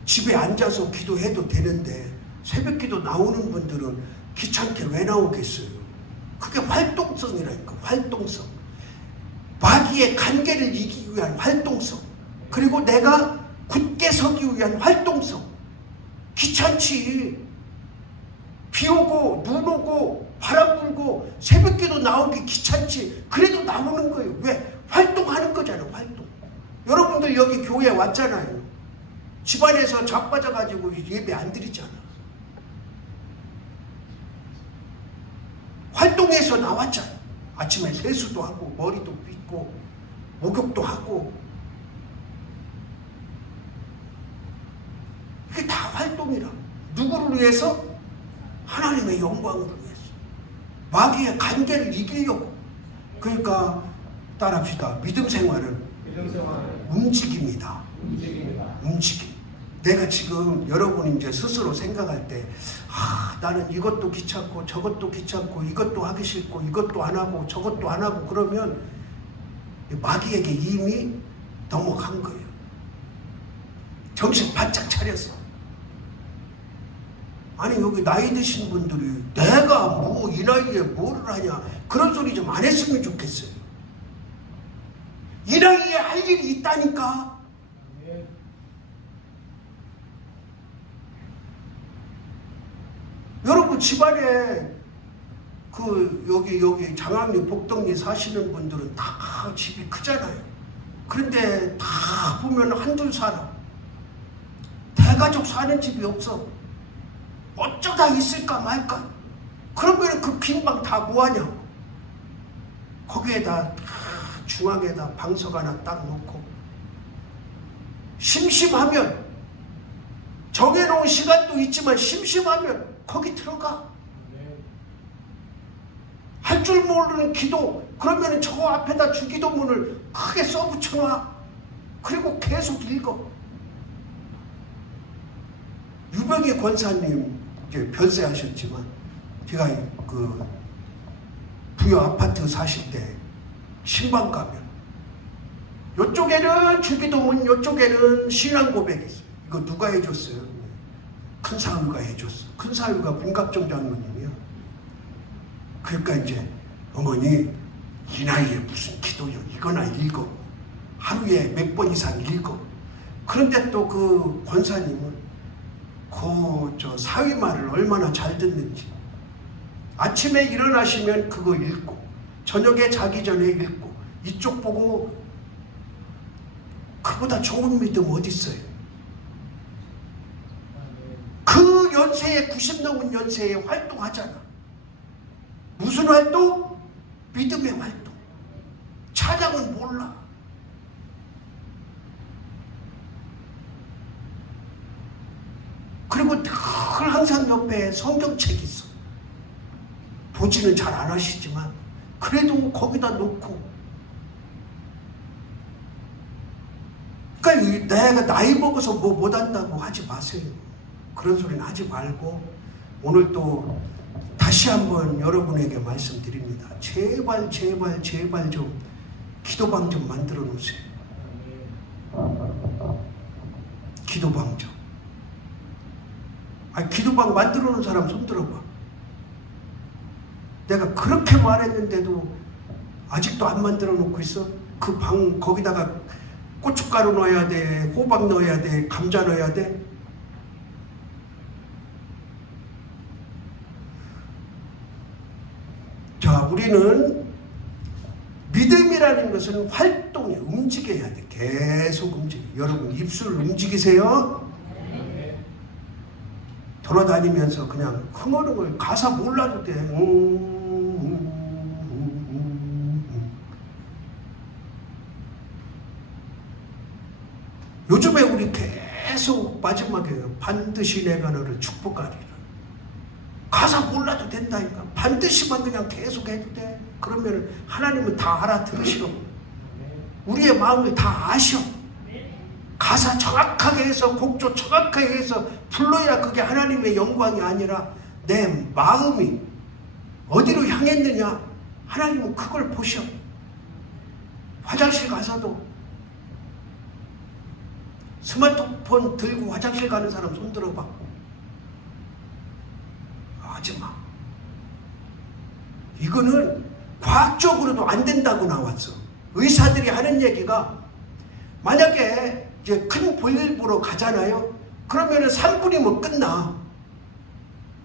집에 앉아서 기도해도 되는데 새벽기도 나오는 분들은 귀찮게 왜 나오겠어요? 그게 활동성이라니까. 활동성. 마귀의 관계를 이기기 위한 활동성. 그리고 내가 굳게 서기 위한 활동성. 귀찮지. 비 오고 눈 오고 바람 불고 새벽기도 나오기 귀찮지. 그래도 나오는 거예요. 왜? 활동하는 거잖아요. 활동. 여러분들 여기 교회 왔잖아요. 집안에서 자빠져가지고 예배 안 드리잖아. 활동해서 나왔잖아. 아침에 세수도 하고 머리도 빗고 목욕도 하고. 이게 다 활동이라. 누구를 위해서? 하나님의 영광을 위해서. 마귀의 관계를 이기려고. 그러니까 따라합시다. 믿음 생활은 움직임이다. 움직임. 내가 지금 여러분이 이제 스스로 생각할 때 나는 이것도 귀찮고 저것도 귀찮고 이것도 하기 싫고 이것도 안 하고 저것도 안 하고 그러면 마귀에게 이미 넘어간 거예요. 정신 바짝 차렸어. 아니 여기 나이 드신 분들이 내가 뭐 이 나이에 뭐를 하냐 그런 소리 좀 안 했으면 좋겠어요. 이 나이에 할 일이 있다니까. 여러분 집안에 여기 장항리 복덕리 사시는 분들은 다 집이 크잖아요. 그런데 다 보면 한둘 살아. 대가족 사는 집이 없어. 어쩌다 있을까 말까. 그러면 그 빈 방 다 뭐하냐고. 거기에다 중앙에다 방석 하나 딱 놓고 심심하면 정해놓은 시간도 있지만 심심하면 거기 들어가. 할 줄 모르는 기도. 그러면 저 앞에다 주기도문을 크게 써붙여놔. 그리고 계속 읽어. 유병희 권사님 이제 별세하셨지만 제가 그 부여 아파트 사실 때 신방 가면 이쪽에는 주기도문, 이쪽에는 신앙 고백이 있어요. 이거 누가 해줬어요? 큰 사위가 해줬어. 큰 사위가 문갑종 장로님이야. 그러니까 이제 어머니 이 나이에 무슨 기도요? 이거나 읽어. 하루에 몇 번 이상 읽어. 그런데 또 그 권사님은 저 사위 말을 얼마나 잘 듣는지. 아침에 일어나시면 그거 읽고 저녁에 자기 전에 읽고 이쪽 보고. 그보다 좋은 믿음 어디 있어요? 그 연세에 90 넘은 연세에 활동하잖아. 무슨 활동? 믿음의 활동. 찬양은 몰라. 그리고 늘 항상 옆에 성경책이 있어. 보지는 잘 안 하시지만 그래도 거기다 놓고. 그러니까 내가 나이 먹어서 뭐 못한다고 하지 마세요. 그런 소리는 하지 말고 오늘 또 다시 한번 여러분에게 말씀드립니다. 제발 좀 기도방 좀 만들어 놓으세요. 기도방 좀. 기도방 만들어 놓은 사람 손 들어봐. 내가 그렇게 말했는데도 아직도 안 만들어 놓고 있어? 그 방 거기다가 고춧가루 넣어야 돼, 호박 넣어야 돼, 감자 넣어야 돼. 자, 우리는 믿음이라는 것은 활동이 움직여야 돼. 계속 움직여. 여러분 입술 움직이세요? 돌아다니면서 그냥 흥얼흥얼 가사 몰라도 돼. 요즘에 우리 계속 마지막에 반드시 내가 너를 축복하리라. 가사 몰라도 된다니까. 반드시만 그냥 계속 해도 돼. 그러면 하나님은 다 알아들으시고 우리의 마음을 다 아셔. 가사 정확하게 해서 곡조 정확하게 해서 불러야 그게 하나님의 영광이 아니라 내 마음이 어디로 향했느냐, 하나님은 그걸 보셔. 화장실 가서도 스마트폰 들고 화장실 가는 사람 손 들어봐. 하지마. 이거는 과학적으로도 안 된다고 나왔어. 의사들이 하는 얘기가, 만약에 이제 큰 볼일 보러 가잖아요. 그러면은 3분이면 끝나.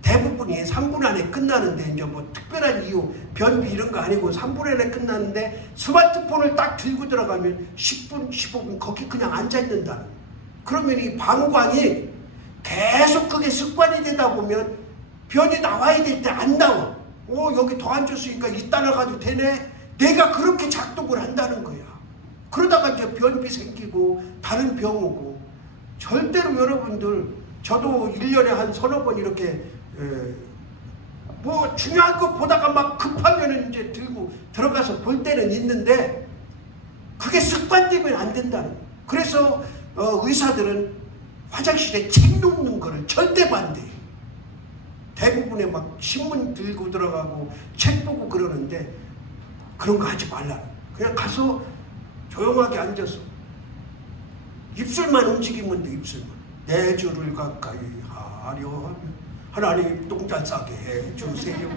대부분이 3분 안에 끝나는데, 이제 뭐 특별한 이유, 변비 이런 거 아니고 3분 안에 끝나는데, 스마트폰을 딱 들고 들어가면 10분, 15분 거기 그냥 앉아있는다는. 그러면 이 방광이 계속 그게 습관이 되다 보면 변이 나와야 될 때 안 나와. 여기 더 앉았으니까 이따 나가도 되네. 내가 그렇게 작동을 한다는 거야. 그러다가 이제 변비 생기고 다른 병 오고. 절대로 여러분들, 저도 1년에 한 서너 번 이렇게 뭐 중요한 거 보다가 막 급하면 이제 들고 들어가서 볼 때는 있는데, 그게 습관되면 안 된다는 거야. 그래서 의사들은 화장실에 책 놓는 거를 절대 반대해요. 대부분의 막 신문 들고 들어가고 책 보고 그러는데, 그런 거 하지 말라. 그냥 가서 조용하게 앉아서 입술만 움직이면 돼. 입술만. 내 주를 가까이 하려 하면 하나님 똥잔 싸게 해주세요.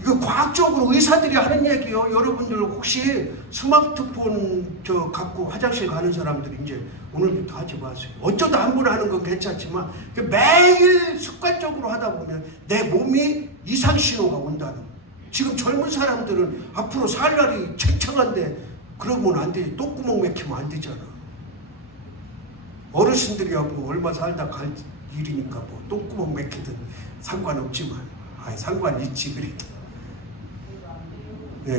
이거 과학적으로 의사들이 하는 얘기요. 여러분들 혹시 스마트폰 갖고 화장실 가는 사람들이 이제 오늘부터 하지 마세요. 어쩌다 한 번 하는 건 괜찮지만 매일 습관적으로 하다 보면 내 몸이 이상 신호가 온다는 거예요. 지금 젊은 사람들은 앞으로 살 날이 책청한데 그러면 안 돼. 똥구멍 맥히면 안 되잖아. 어르신들이야 뭐 얼마 살다 갈 일이니까 뭐 똥구멍 맥히든 상관없지만, 상관 있지. 그래도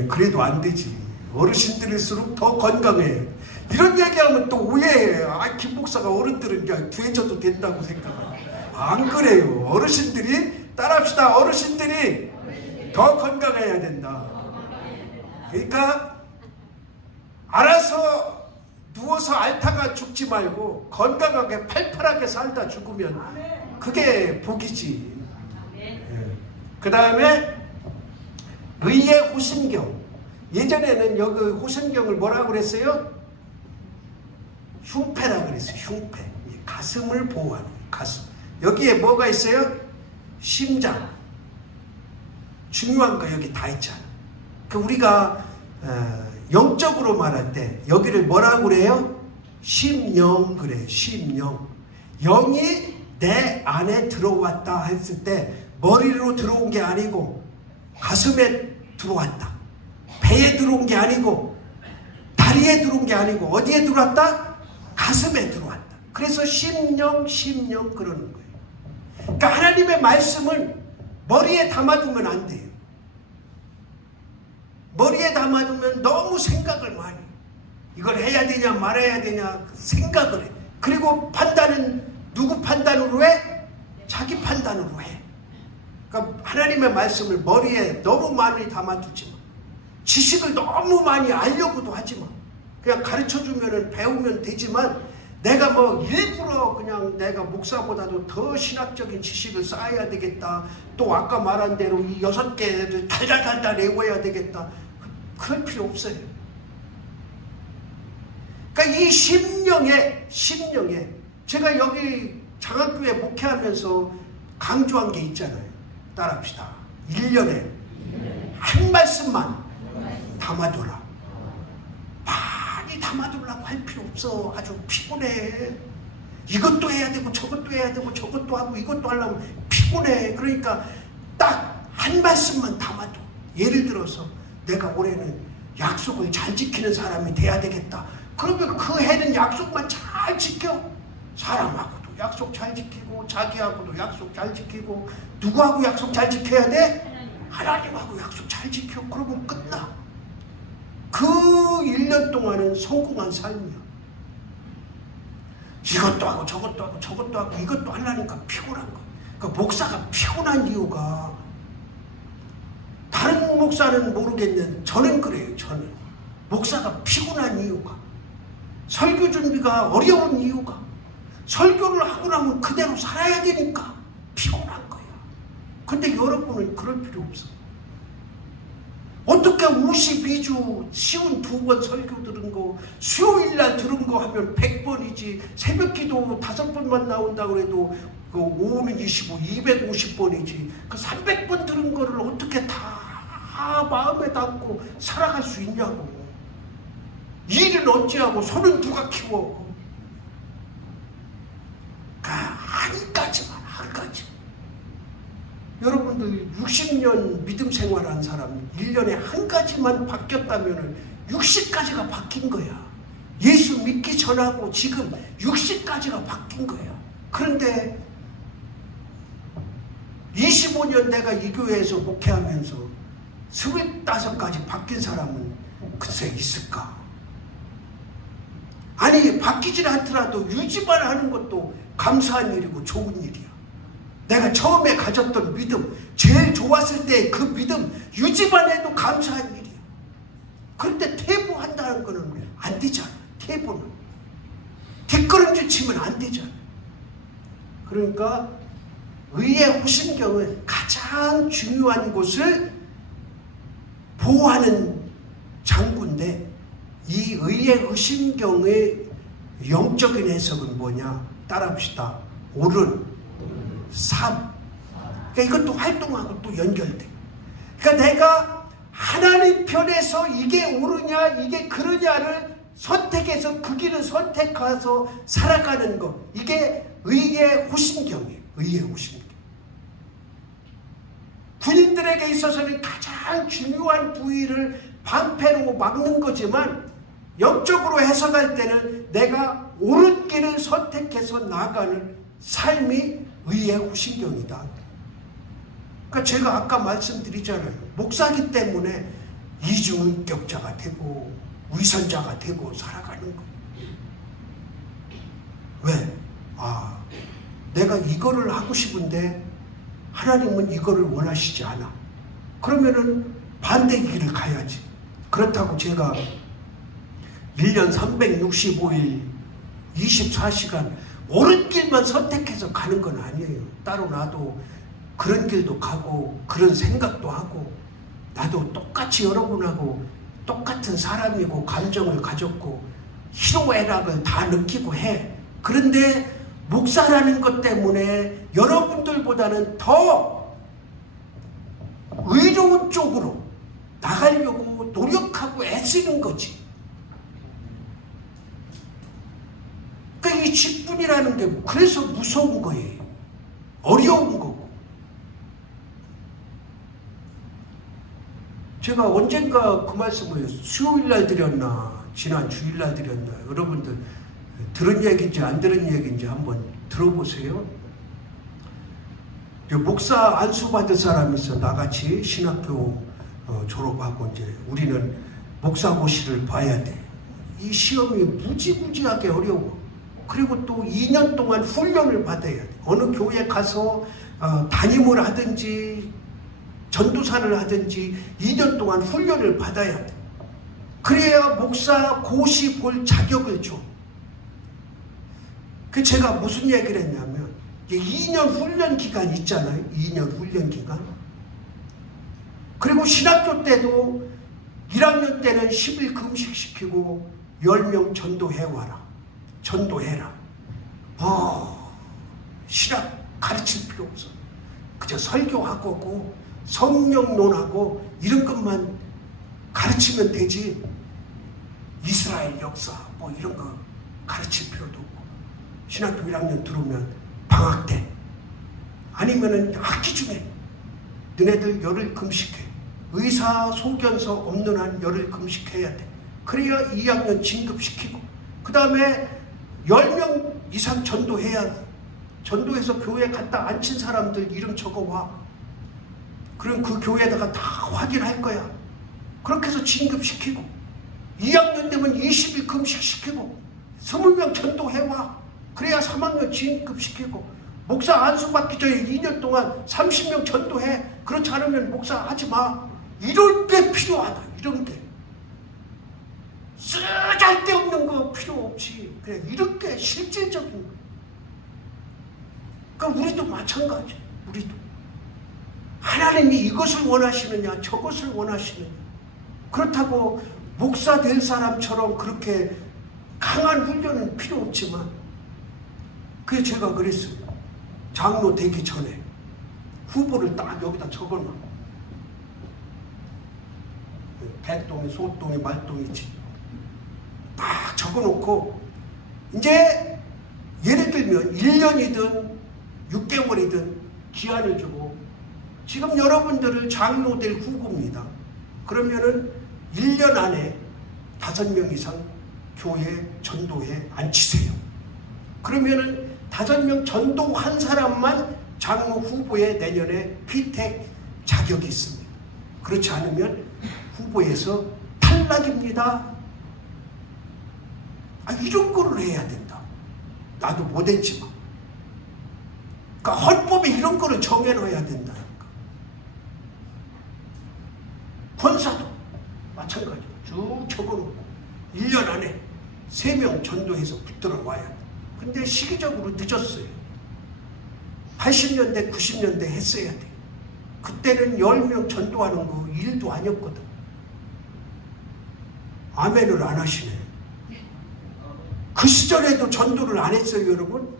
그래도 안 되지. 어르신들일수록 더 건강해. 이런 얘기하면 또 오해해. 김 목사가 어른들은 그냥 구해줘도 된다고 생각해. 안 그래요. 어르신들이, 따라합시다. 어르신들이 더 건강해야 된다. 그러니까 알아서 누워서 앓다가 죽지 말고 건강하게 팔팔하게 살다 죽으면 그게 복이지. 그 다음에 의의 호신경. 예전에는 여기 호신경을 뭐라고 그랬어요? 흉패라고 그랬어요. 흉패. 가슴을 보호하는 가슴. 여기에 뭐가 있어요? 심장. 중요한 거 여기 다 있잖아. 우리가 영적으로 말할 때 여기를 뭐라고 그래요? 심영 그래. 심영. 영이 내 안에 들어왔다 했을 때 머리로 들어온 게 아니고 가슴에 들어왔다. 배에 들어온 게 아니고 다리에 들어온 게 아니고 어디에 들어왔다? 가슴에 들어왔다. 그래서 심령 그러는 거예요. 그러니까 하나님의 말씀을 머리에 담아두면 안 돼요. 머리에 담아두면 너무 생각을 많이 해요. 이걸 해야 되냐 말아야 되냐 생각을 해. 그리고 판단은 누구 판단으로 해? 자기 판단으로 해. 그러니까 하나님의 말씀을 머리에 너무 많이 담아두지 마. 지식을 너무 많이 알려고도 하지 마. 그냥 가르쳐주면 배우면 되지만 내가 뭐 일부러 그냥 내가 목사보다도 더 신학적인 지식을 쌓아야 되겠다. 또 아까 말한 대로 이 6개를 달달달달 외워야 되겠다. 그럴 필요 없어요. 그러니까 이 심령에 제가 여기 장학교에 목회하면서 강조한 게 있잖아요. 따라합시다. 1년에 한 말씀만 담아둬라. 많이 담아두려고 할 필요 없어. 아주 피곤해. 이것도 해야 되고 저것도 해야 되고 저것도 하고 이것도 하려면 피곤해. 그러니까 딱 한 말씀만 담아둬. 예를 들어서 내가 올해는 약속을 잘 지키는 사람이 돼야 되겠다. 그러면 그 해는 약속만 잘 지켜. 사람하고도 약속 잘 지키고 자기하고도 약속 잘 지키고 누구하고 약속 잘 지켜야 돼? 하나님하고 약속 잘 지켜. 그러면 끝나. 그 1년 동안은 성공한 삶이야. 이것도 하고 저것도 하고 저것도 하고 이것도 하려니까 피곤한 거야. 그러니까 목사가 피곤한 이유가 다른 목사는 모르겠는데 저는 그래요. 저는 목사가 피곤한 이유가 설교 준비가 어려운 이유가 설교를 하고 나면 그대로 살아야 되니까 피곤한 거야. 근데 여러분은 그럴 필요 없어. 어떻게 52주 쉬운 2번 설교 들은 거 수요일날 들은 거 하면 100번이지 새벽기도 5번만 나온다고 해도 그 오후는 25, 250번이지 그 300번 들은 거를 어떻게 다 마음에 담고 살아갈 수 있냐고. 일은 어찌하고 손은 누가 키워. 한 가지만 한 가지. 여러분들 60년 믿음 생활한 사람 1년에 한 가지만 바뀌었다면 60가지가 바뀐 거야. 예수 믿기 전하고 지금 60가지가 바뀐 거야. 그런데 25년 내가 이 교회에서 목회하면서 25가지 바뀐 사람은 글쎄 있을까? 아니 바뀌질 않더라도 유지만 하는 것도 감사한 일이고 좋은 일이야. 내가 처음에 가졌던 믿음, 제일 좋았을 때 그 믿음 유지만 해도 감사한 일이야. 그런데 퇴보한다는 거는 안 되잖아. 퇴보는 뒷걸음질 치면 안 되잖아. 그러니까 의의 호심경은 가장 중요한 곳을 보호하는 장구인데 이 의의 호심경의 영적인 해석은 뭐냐? 따라합시다. 옳은 삶. 그러니까 이것도 활동하고 또 연결돼. 그러니까 내가 하나님 편에서 이게 옳으냐 이게 그러냐를 선택해서 그 길을 선택해서 살아가는 것. 이게 의의 호심경이에요. 의의 호심경. 군인들에게 있어서는 가장 중요한 부위를 방패로 막는 거지만 영적으로 해석할 때는 내가 옳은 길을 선택해서 나아가는 삶이 의의 호심경이다. 그러니까 제가 아까 말씀드리잖아요. 목사기 때문에 이중인격자가 되고 위선자가 되고 살아가는 거예요. 왜? 내가 이거를 하고 싶은데 하나님은 이거를 원하시지 않아. 그러면은 반대 길을 가야지. 그렇다고 제가 1년 365일 24시간 옳은 길만 선택해서 가는 건 아니에요. 따로 나도 그런 길도 가고 그런 생각도 하고 나도 똑같이 여러분하고 똑같은 사람이고 감정을 가졌고 희노애락을 다 느끼고 해. 그런데 목사라는 것 때문에 여러분들보다는 더 의로운 쪽으로 나가려고 노력하고 애쓰는 거지. 그러니까 이 직분이라는 게 그래서 무서운 거예요. 어려운 거고. 제가 언젠가 그 말씀을 수요일날 드렸나 지난 주일날 드렸나 여러분들 들은 얘기인지 안 들은 얘기인지 한번 들어보세요. 목사 안수 받은 사람이 있어. 나같이 신학교 졸업하고 이제 우리는 목사고시를 봐야 돼. 이 시험이 무지무지하게 어려워. 그리고 또 2년 동안 훈련을 받아야 돼. 어느 교회 가서 담임을 하든지 전도사를 하든지 2년 동안 훈련을 받아야 돼. 그래야 목사 고시 볼 자격을 줘. 그 제가 무슨 얘기를 했냐면 2년 훈련 기간 있잖아요. 2년 훈련 기간. 그리고 신학교 때도 1학년 때는 10일 금식시키고 10명 전도해와라. 전도해라. 신학 가르칠 필요 없어. 그저 설교하고 성령론하고 이런 것만 가르치면 되지. 이스라엘 역사 뭐 이런 거 가르칠 필요도 없고. 신학교 1학년 들어오면 방학 때 아니면은 학기 중에 너네들 열흘 금식해. 의사소견서 없는 한 열흘 금식해야 돼. 그래야 2학년 진급시키고 그 다음에 10명 이상 전도해야 돼. 전도해서 교회 갖다 앉힌 사람들 이름 적어와. 그럼 그 교회에다가 다 확인할 거야. 그렇게 해서 진급시키고 2학년 되면 20일 금식시키고 20명 전도해와. 그래야 3학년 진급시키고 목사 안수받기 전에 2년 동안 30명 전도해. 그렇지 않으면 목사 하지 마. 이럴 게 필요하다. 이런 게. 쓰잘데없는 거 필요 없이 그냥 이런 게 실질적인 거. 그러니까 우리도 마찬가지. 우리도 하나님이 이것을 원하시느냐 저것을 원하시느냐. 그렇다고 목사 될 사람처럼 그렇게 강한 훈련은 필요 없지만 그게 제가 그랬어요. 장로 되기 전에 후보를 딱 여기다 적어놔. 백동이 소동이 말동이지. 딱 적어놓고 이제 예를 들면 1년이든 6개월이든 기한을 주고 지금 여러분들을 장로 될 후보입니다. 그러면은 1년 안에 5명 이상 교회 전도에 앉히세요. 그러면은 5명 전도한 사람만 장로 후보에 내년에 피택 자격이 있습니다. 그렇지 않으면 후보에서 탈락입니다. 이런 거를 해야 된다. 나도 못했지만. 그러니까 헌법에 이런 거를 정해놔야 된다니까. 권사도 마찬가지로 쭉 적어놓고 1년 안에 3명 전도해서 붙들어 와야 돼. 근데 시기적으로 늦었어요. 80년대 90년대 했어야 돼. 그때는 10명 전도하는 거 일도 아니었거든. 아멘을 안 하시네. 그 시절에도 전도를 안 했어요, 여러분.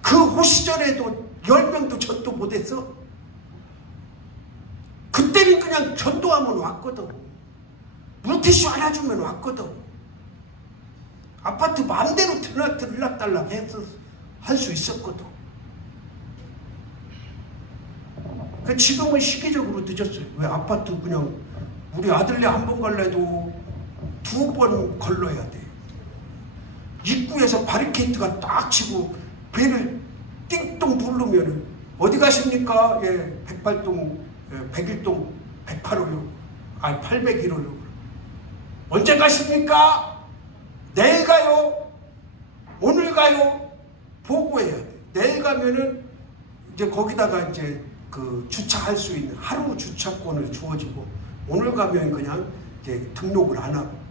그 시절에도 10명도 전도 못했어. 그때는 그냥 전도하면 왔거든. 물티슈 하나 주면 왔거든. 아파트 마음대로 들락달락 해서 할 수 있었거든. 그 지금은 시기적으로 늦었어요. 왜 아파트 그냥 우리 아들네 한 번 갈래도 2번 걸러야 돼. 입구에서 바리케이트가 딱 치고 배를 띵동 누르면 어디 가십니까? 예, 108동, 101동 108호요. 801호요. 언제 가십니까? 내일 가요? 오늘 가요? 보고해야 돼. 내일 가면은 이제 거기다가 이제 그 주차할 수 있는 하루 주차권을 주어지고 오늘 가면 그냥 이제 등록을 안 하고.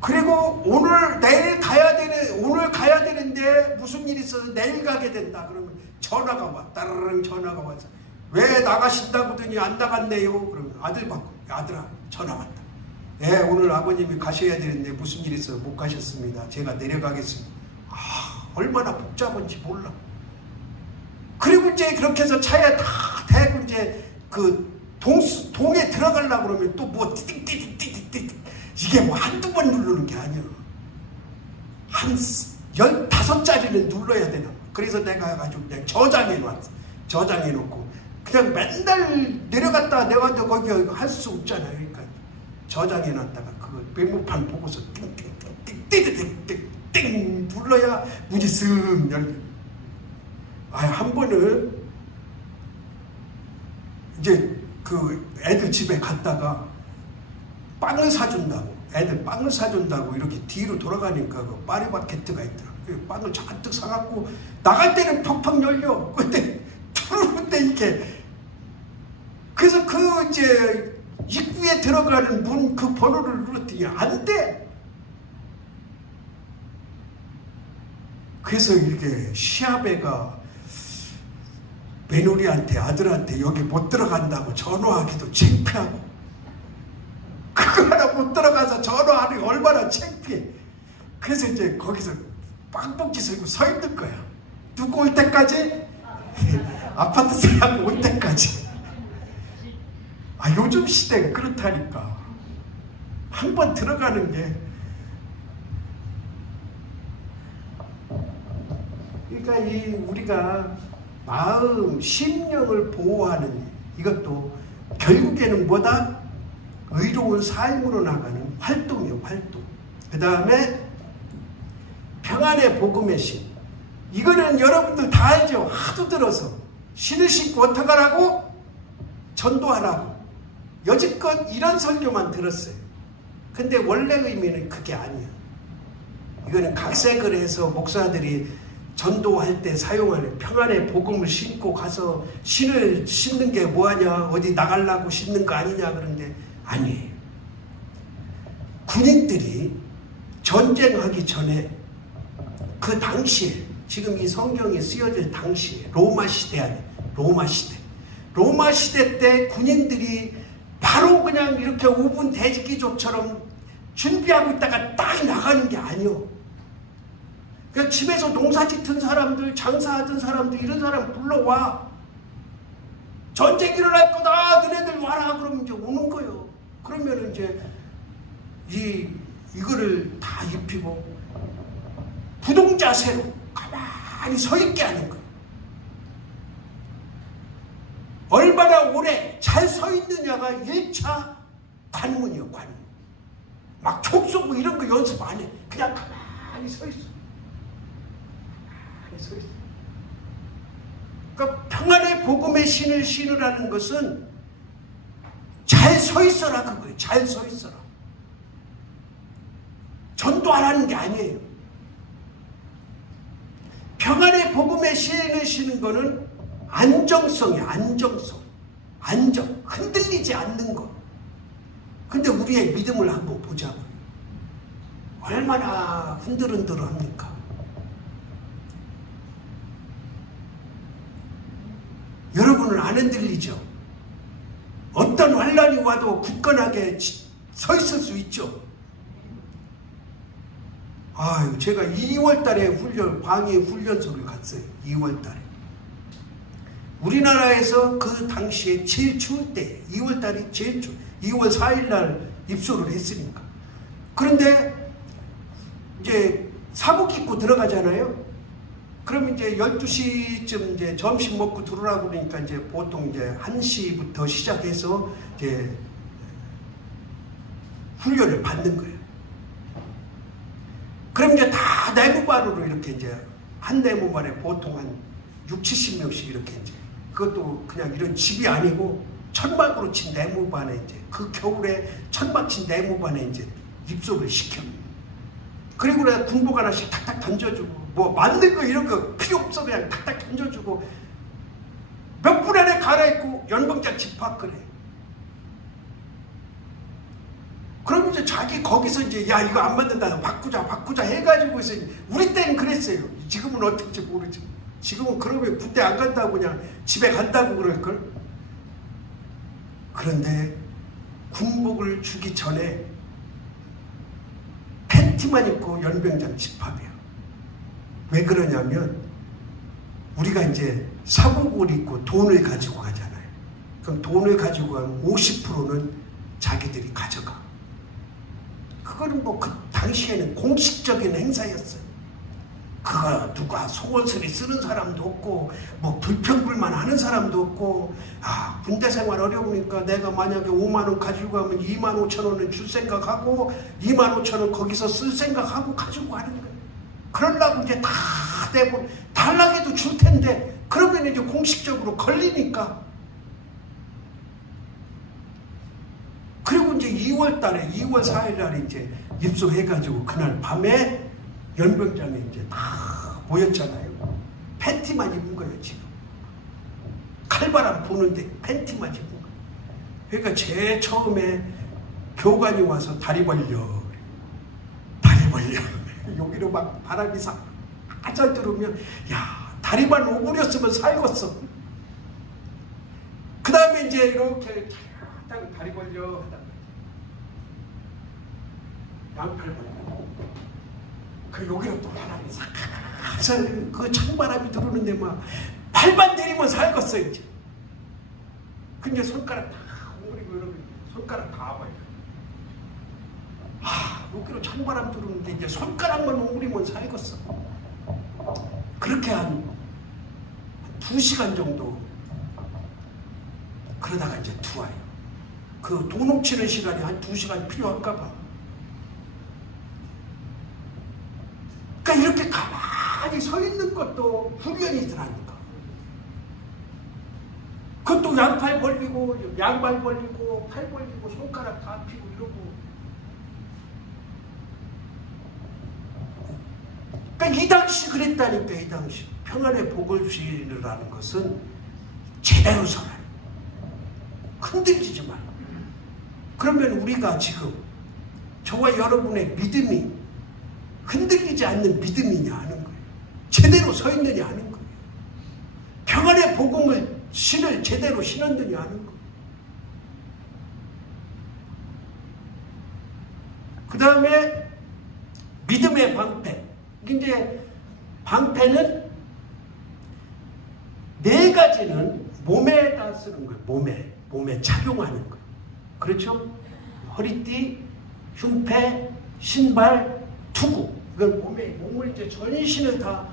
그리고 내일 가야 되는데 무슨 일이 있어서 내일 가게 된다. 그러면 전화가 와. 따르릉 전화가 와서 왜 나가신다고 더니 안 나갔네요. 그러면 아들 받고 아들아 전화 왔다. 네, 오늘 아버님이 가셔야 되는데 무슨 일이 있어서 못 가셨습니다. 제가 내려가겠습니다. 얼마나 복잡한지 몰라. 그리고 이제 그렇게 해서 차에 다 대고 이제 그 동에 들어가려고 그러면 또 뭐 띠띵띠띵띠띵 이게 뭐 한두 번 누르는 게 아니야. 한 15자리는 눌러야 되나. 그래서 내가 가지고 내가 저장해놨어. 저장해놓고 그냥 맨날 내려갔다가 내가 거기 할 수 없잖아요. 그러니까 저장해놨다가 그 메모판 보고서 띵띵띵띵띵띵 눌러야 문이 쓱 열려. 한 번은 이제 그 애들 집에 갔다가 빵을 사준다고, 애들 빵을 사준다고 이렇게 뒤로 돌아가니까 그 파리바게트가 있더라고요. 빵을 잔뜩 사갖고 나갈 때는 팍팍 열려. 근데 들어오는데 이게 그래서 그 이제 입구에 들어가는 문 그 번호를 눌렀더니 안 돼. 그래서 이렇게 시아베가 며느리한테 아들한테 여기 못 들어간다고 전화하기도 창피하고 그거 하나 못 들어가서 전화하는 게 얼마나 창피해. 그래서 이제 거기서 빵봉지 들고 서 있는 거야. 누구 올 때까지? 아파트 사람 올 때까지. 요즘 시대가 그렇다니까. 한 번 들어가는 게. 그러니까 우리가 마음, 심령을 보호하는 이것도 결국에는 뭐다? 의로운 삶으로 나가는 활동이에요, 활동. 그 다음에 평안의 복음의 신. 이거는 여러분들 다 알죠? 하도 들어서. 신을 신고 어떻게 하라고? 전도하라고. 여지껏 이런 설교만 들었어요. 근데 원래 의미는 그게 아니에요. 이거는 각색을 해서 목사들이 전도할 때 사용하는 평안의 복음을 신고 가서 신을 신는 게 뭐하냐, 어디 나가려고 신는 거 아니냐 그런데 아니에요. 군인들이 전쟁하기 전에 그 당시에, 지금 이 성경이 쓰여질 당시에, 로마 시대 아니에요. 로마 시대 때 군인들이 바로 그냥 이렇게 5분 대기조처럼 준비하고 있다가 딱 나가는 게 아니요. 그냥 집에서 농사 짓던 사람들, 장사하던 사람들, 이런 사람 불러와. 전쟁 일어날 거다. 너네들 와라. 그러면 이제 오는 거예요. 그러면 이제 이거를 다 입히고 부동자세로 가만히 서 있게 하는 거예요. 얼마나 오래 잘 서 있느냐가 1차 관문이에요, 관문. 막 총 쏘고 이런 거 연습 안 해. 그냥 가만히 서 있어. 가만히 서 있어. 그러니까 평안의 복음의 신을 신으라는 것은 잘 서 있어라 그거예요. 잘 서 있어라. 전도하라는 게 아니에요. 평안의 복음의 신을 신는 거는 안정성이에요. 안정. 흔들리지 않는 것. 근데 우리의 믿음을 한번 보자고요. 얼마나 흔들흔들합니까? 여러분은 안 흔들리죠? 어떤 환란이 와도 굳건하게 서 있을 수 있죠? 아유, 제가 2월달에 방위 훈련소를 갔어요. 2월달에. 우리나라에서 그 당시에 제일 추울 때, 2월달이 제일 추워. 2월 4일날 입소를 했으니까. 그런데 이제 사복 입고 들어가잖아요. 그럼 이제 12시쯤 이제 점심 먹고 들어오라고 그러니까 이제 보통 이제 1시부터 시작해서 이제 훈련을 받는 거예요. 그럼 이제 다 네모반으로 이렇게 이제 한 네모반에 보통 한 6, 70명씩 이렇게 이제, 그것도 그냥 이런 집이 아니고 천막으로 친 네모반에 이제 그 겨울에 천막 친 네모반에 이제 입소를 시켜. 그리고 내가 군복 하나씩 탁탁 던져주고, 뭐 맞는 거 이런 거 필요 없어. 그냥 탁탁 던져주고 몇 분 안에 갈아입고 연봉장 집합 그래. 그럼 이제 자기 거기서 이제 야 이거 안 맞는다 바꾸자 해가지고 있어요. 우리 때는 그랬어요. 지금은 어떨지 모르지. 지금은 그러면 군대 안 간다고 그냥 집에 간다고 그럴걸. 그런데 군복을 주기 전에 팬티만 입고 연병장 집합이에요. 왜 그러냐면 우리가 이제 사복을 입고 돈을 가지고 가잖아요. 그럼 돈을 가지고 가면 50%는 자기들이 가져가. 그거는 뭐 그 당시에는 공식적인 행사였어요. 그거 누가 속옷을 쓰는 사람도 없고 뭐 불평불만 하는 사람도 없고, 아 군대 생활 어려우니까 내가 만약에 5만 원 가지고 가면 2만 5천 원을 줄 생각하고 2만 5천 원 거기서 쓸 생각하고 가지고 가는 거예요. 그러려고 이제 다 내고 달라고도 줄 텐데 그러면 이제 공식적으로 걸리니까. 그리고 이제 2월 4일 날에 이제 입소해가지고 그날 밤에 연병장에 이제 다 모였잖아요. 팬티만 입은 거예요, 지금. 칼바람 부는데 팬티만 입은 거예요. 그러니까 제일 처음에 교관이 와서 다리 벌려. 여기로 막 바람이 살짝 들어오면, 야, 다리만 오므렸으면 살겠어. 그 다음에 이제 이렇게 딱 다리 벌려. 양팔 벌려. 그 여기로 또 바람이 살살 그 찬바람이 들어오는데 막 팔만 내리면 살겠어 이제. 근데 손가락 다 오므리고 이러면 손가락 다 아파요. 여기로 찬바람 들어오는데 이제 손가락만 오므리면 살겠어. 그렇게 한 2시간 정도 그러다가 이제 들어와요. 그 돈 훔치는 시간이 한 2시간 필요할까 봐. 그러니까 이렇게 가만히 서 있는 것도 훈련이더라니까. 그것도 양팔 벌리고 양발 벌리고 팔 벌리고 손가락 다 피고 이러고. 그러니까 이 당시 그랬다니까. 이 당시 평안의 복을 주시라는 것은 제대로 서라. 흔들리지 말고. 그러면 우리가 지금 저와 여러분의 믿음이 흔들리지 않는 믿음이냐 하는 거예요. 제대로 서 있느냐 하는 거예요. 평안의 복음을 신을 제대로 신었느냐 하는 거예요. 그 다음에 믿음의 방패. 이제 방패는 4가지는 몸에다 쓰는 거예요. 몸에 착용하는 거예요. 그렇죠? 허리띠, 흉패, 신발, 투구. 이건 몸을 이제 전신을 다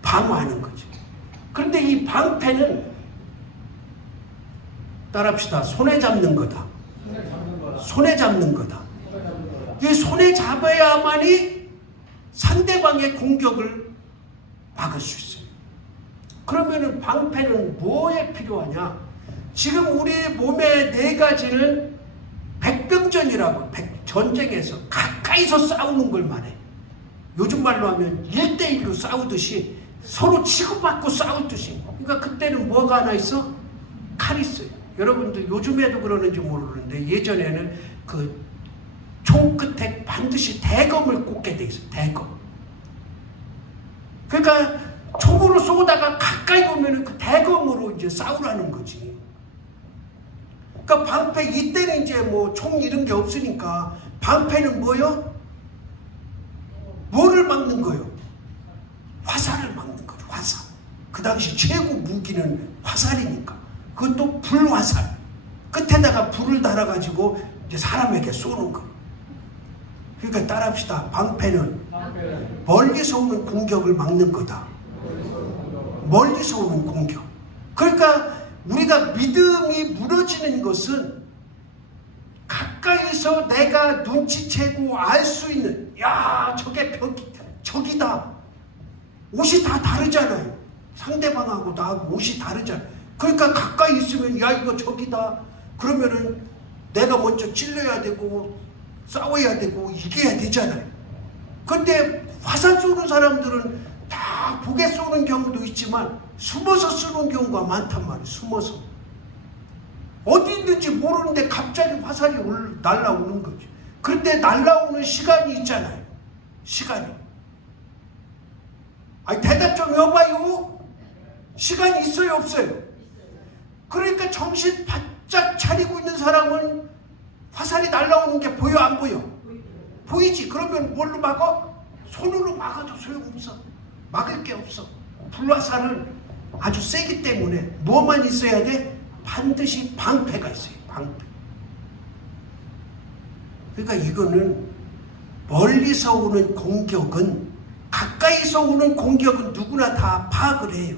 방어하는 거죠. 그런데 이 방패는 따라합시다. 손에 잡는 거다. 손에 잡는 거다. 이 손에 잡아야만이 상대방의 공격을 막을 수 있어요. 그러면은 방패는 뭐에 필요하냐? 지금 우리 몸의 4가지는 백병전이라고, 전쟁에서 가까이서 싸우는 걸 말해. 요즘 말로 하면 1대1로 싸우듯이 서로 치고받고 싸우듯이. 그러니까 그때는 뭐가 하나 있어? 칼이 있어요. 여러분들 요즘에도 그러는지 모르는데 예전에는 그 총 끝에 반드시 대검을 꽂게 돼 있어요. 대검. 그러니까 총으로 쏘다가 가까이 오면 그 대검으로 이제 싸우라는 거지. 그러니까 방패, 이때는 이제 뭐 총 이런 게 없으니까 방패는 뭐요? 뭐를 막는 거요? 화살을 막는 거죠. 화살. 그 당시 최고 무기는 화살이니까. 그것도 불화살. 끝에다가 불을 달아가지고 이제 사람에게 쏘는 거. 그러니까 따라합시다. 방패는 멀리서 오는 공격을 막는 거다. 멀리서 오는 공격. 그러니까 우리가 믿음이 무너지는 것은 가까이서 내가 눈치채고 알 수 있는, 야, 저게 적이다. 옷이 다 다르잖아요. 상대방하고 나하고 옷이 다르잖아요. 그러니까 가까이 있으면, 야, 이거 적이다. 그러면은 내가 먼저 찔러야 되고 싸워야 되고 이겨야 되잖아요. 근데 화살 쏘는 사람들은 다 보게 쏘는 경우도 있지만 숨어서 쏘는 경우가 많단 말이에요. 숨어서. 어디 있는지 모르는데 갑자기 화살이 날라오는 거죠. 그런데 날라오는 시간이 있잖아요. 시간이. 아니, 대답 좀 해봐요. 시간이 있어요, 없어요? 그러니까 정신 바짝 차리고 있는 사람은 화살이 날라오는 게 보여, 안 보여? 보이지. 그러면 뭘로 막아? 손으로 막아도 소용없어. 막을 게 없어. 불화살은 아주 세기 때문에 뭐만 있어야 돼? 반드시 방패가 있어요. 방패. 그러니까 이거는 멀리서 오는 공격은, 가까이서 오는 공격은 누구나 다 파악을 해요.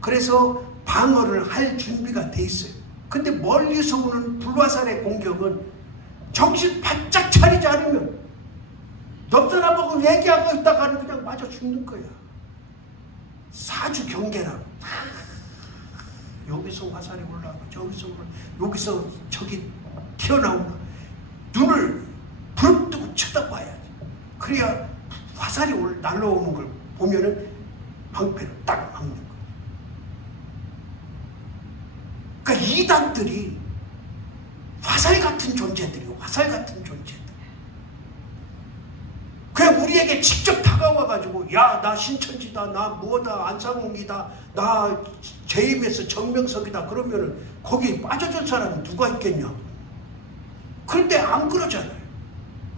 그래서 방어를 할 준비가 돼 있어요. 근데 멀리서 오는 불화살의 공격은 정신 바짝 차리지 않으면 옆 사람하고 얘기하고 있다가는 그냥 맞아 죽는 거야. 사주 경계라고. 여기서 화살이 올라오고 저기서 여기서 저기 튀어나오고 눈을 부릅뜨고 쳐다봐야지. 그래야 화살이 날라오는 걸 보면은 방패를 딱 막는 거야. 그러니까 이단들이 화살 같은 존재들이고, 화살 같은 존재들. 그냥 우리에게 직접 다가와가지고, 야, 나 신천지다, 나 뭐다, 안상홍이다, 나 JMS 정명석이다. 그러면은 거기 빠져줄 사람은 누가 있겠냐고. 그런데 안 그러잖아요.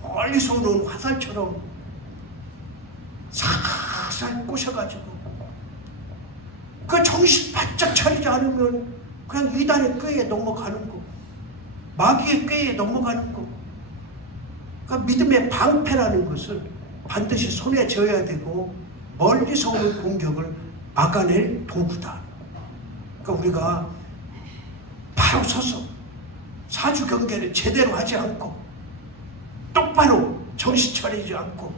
멀리서 오는 화살처럼 살살 꼬셔가지고, 그 정신 바짝 차리지 않으면 그냥 이단의 꾀에 넘어가는 거, 마귀의 꾀에 넘어가는 거. 그러니까 믿음의 방패라는 것은 반드시 손에 쥐어야 되고 멀리서 오는 공격을 막아낼 도구다. 그러니까 우리가 똑바로 서서 사주 경계를 제대로 하지 않고 똑바로 정신 차리지 않고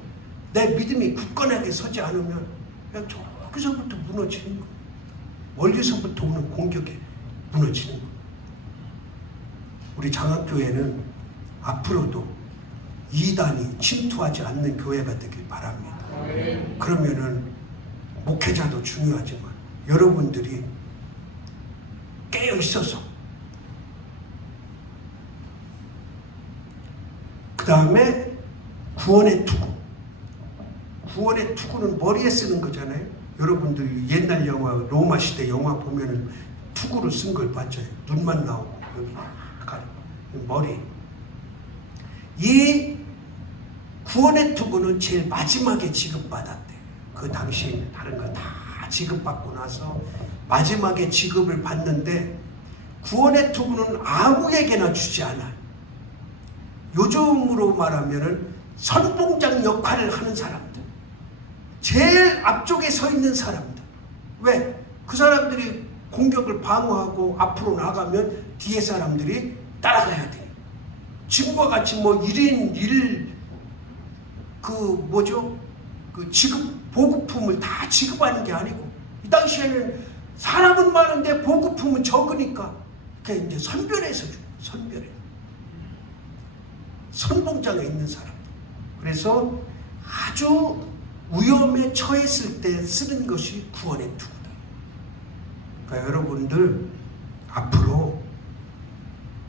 내 믿음이 굳건하게 서지 않으면 그냥 저기서부터 무너지는 거예요. 멀리서부터 오는 공격에 무너지는 거예요. 우리 장학교회는 앞으로도 이단이 침투하지 않는 교회가 되길 바랍니다. 그러면은 목회자도 중요하지만 여러분들이 깨어 있어서 그 다음에 구원의 투구. 구원의 투구는 머리에 쓰는 거잖아요. 여러분들 옛날 영화 로마 시대 영화 보면은 투구로 쓴 걸 봤죠. 눈만 나오고 여기 머리. 이 구원의 투구는 제일 마지막에 지급받았대. 그 당시에는 다른 거 다 지급받고 나서 마지막에 지급을 받는데 구원의 투구는 아무에게나 주지 않아요. 요즘으로 말하면은 선봉장 역할을 하는 사람들, 제일 앞쪽에 서 있는 사람들. 왜? 그 사람들이 공격을 방어하고 앞으로 나가면 뒤에 사람들이 따라가야 돼. 지금과 같이 뭐 1인 1 지급 보급품을 다 지급하는 게 아니고 이 당시에는 사람은 많은데 보급품은 적으니까 그냥 이제 선별해서 줘요. 선별해. 선봉장에 있는 사람. 그래서 아주 위험에 처했을 때 쓰는 것이 구원의 투구다. 그러니까 여러분들 앞으로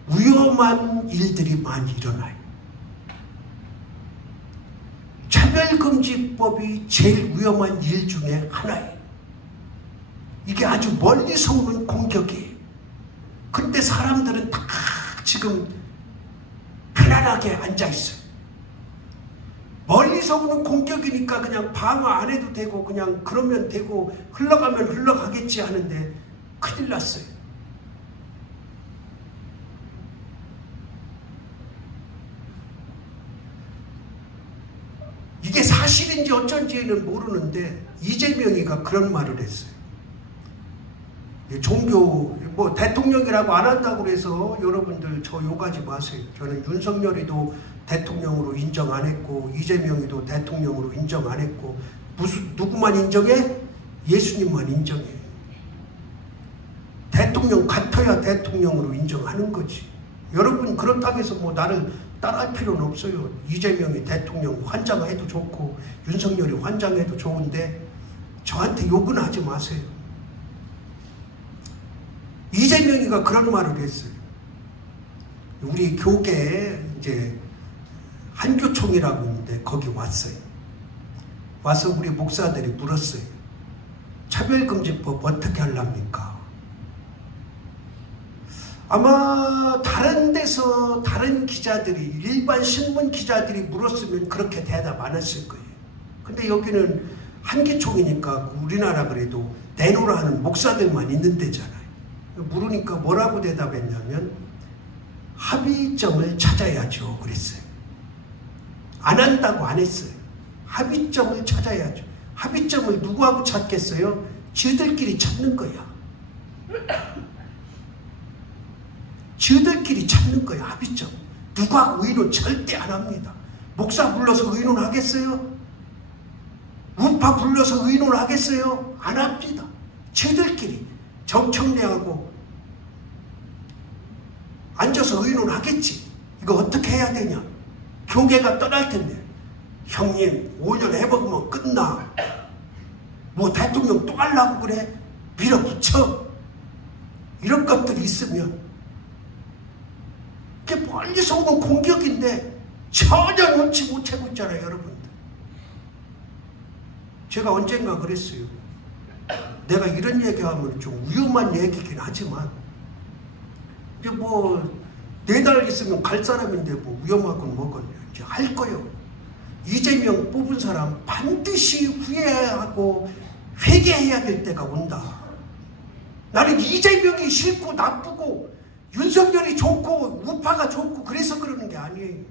위험한 일들이 많이 일어나요. 차별금지법이 제일 위험한 일 중에 하나예요. 이게 아주 멀리서 오는 공격이에요. 근데 사람들은 다 지금 편안하게 앉아있어요. 멀리서 오는 공격이니까 그냥 방어 안 해도 되고 그냥 그러면 되고 흘러가면 흘러가겠지 하는데 큰일 났어요. 이게 사실인지 어쩐지는 모르는데 이재명이가 그런 말을 했어요. 종교 뭐 대통령이라고 안 한다고 그래서 여러분들 저 욕하지 마세요. 저는 윤석열이도 대통령으로 인정 안 했고 이재명이도 대통령으로 인정 안 했고 누구만 인정해? 예수님만 인정해. 대통령 같아야 대통령으로 인정하는 거지. 여러분 그렇다고 해서 뭐 나를 따라할 필요는 없어요. 이재명이 대통령 환장해도 좋고 윤석열이 환장해도 좋은데 저한테 욕은 하지 마세요. 이재명이가 그런 말을 했어요. 우리 교계에 이제 한교총이라고 있는데 거기 왔어요. 와서 우리 목사들이 물었어요. 차별금지법 어떻게 하랍니까? 아마 다른 데서 다른 기자들이 일반 신문 기자들이 물었으면 그렇게 대답 안 했을 거예요. 근데 여기는 한기총이니까 우리나라 그래도 내노라 하는 목사들만 있는 데잖아요. 물으니까 뭐라고 대답했냐면 합의점을 찾아야죠 그랬어요. 안 한다고 안 했어요. 합의점을 찾아야죠. 합의점을 누구하고 찾겠어요? 지들끼리 찾는 거야. 지들끼리 찾는 거야. 합의점. 누구하고 의논 절대 안 합니다. 목사 불러서 의논하겠어요? 우파 불러서 의논하겠어요? 안 합니다. 지들끼리 정청래하고 앉아서 의논하겠지. 이거 어떻게 해야 되냐? 교계가 떠날 텐데 형님 5년 해먹으면 끝나. 뭐 대통령 또 하려고 그래? 밀어붙여. 이런 것들이 있으면 이게 멀리서 오는 공격인데 전혀 눈치 못 채고 있잖아요 여러분들. 제가 언젠가 그랬어요. 내가 이런 얘기하면 좀 위험한 얘기긴 하지만 이제 뭐 4달 있으면 갈 사람인데 뭐 위험하건 뭐건 이제 할 거예요. 이재명 뽑은 사람 반드시 후회하고 회개해야 될 때가 온다. 나는 이재명이 싫고 나쁘고 윤석열이 좋고 우파가 좋고 그래서 그러는 게 아니에요.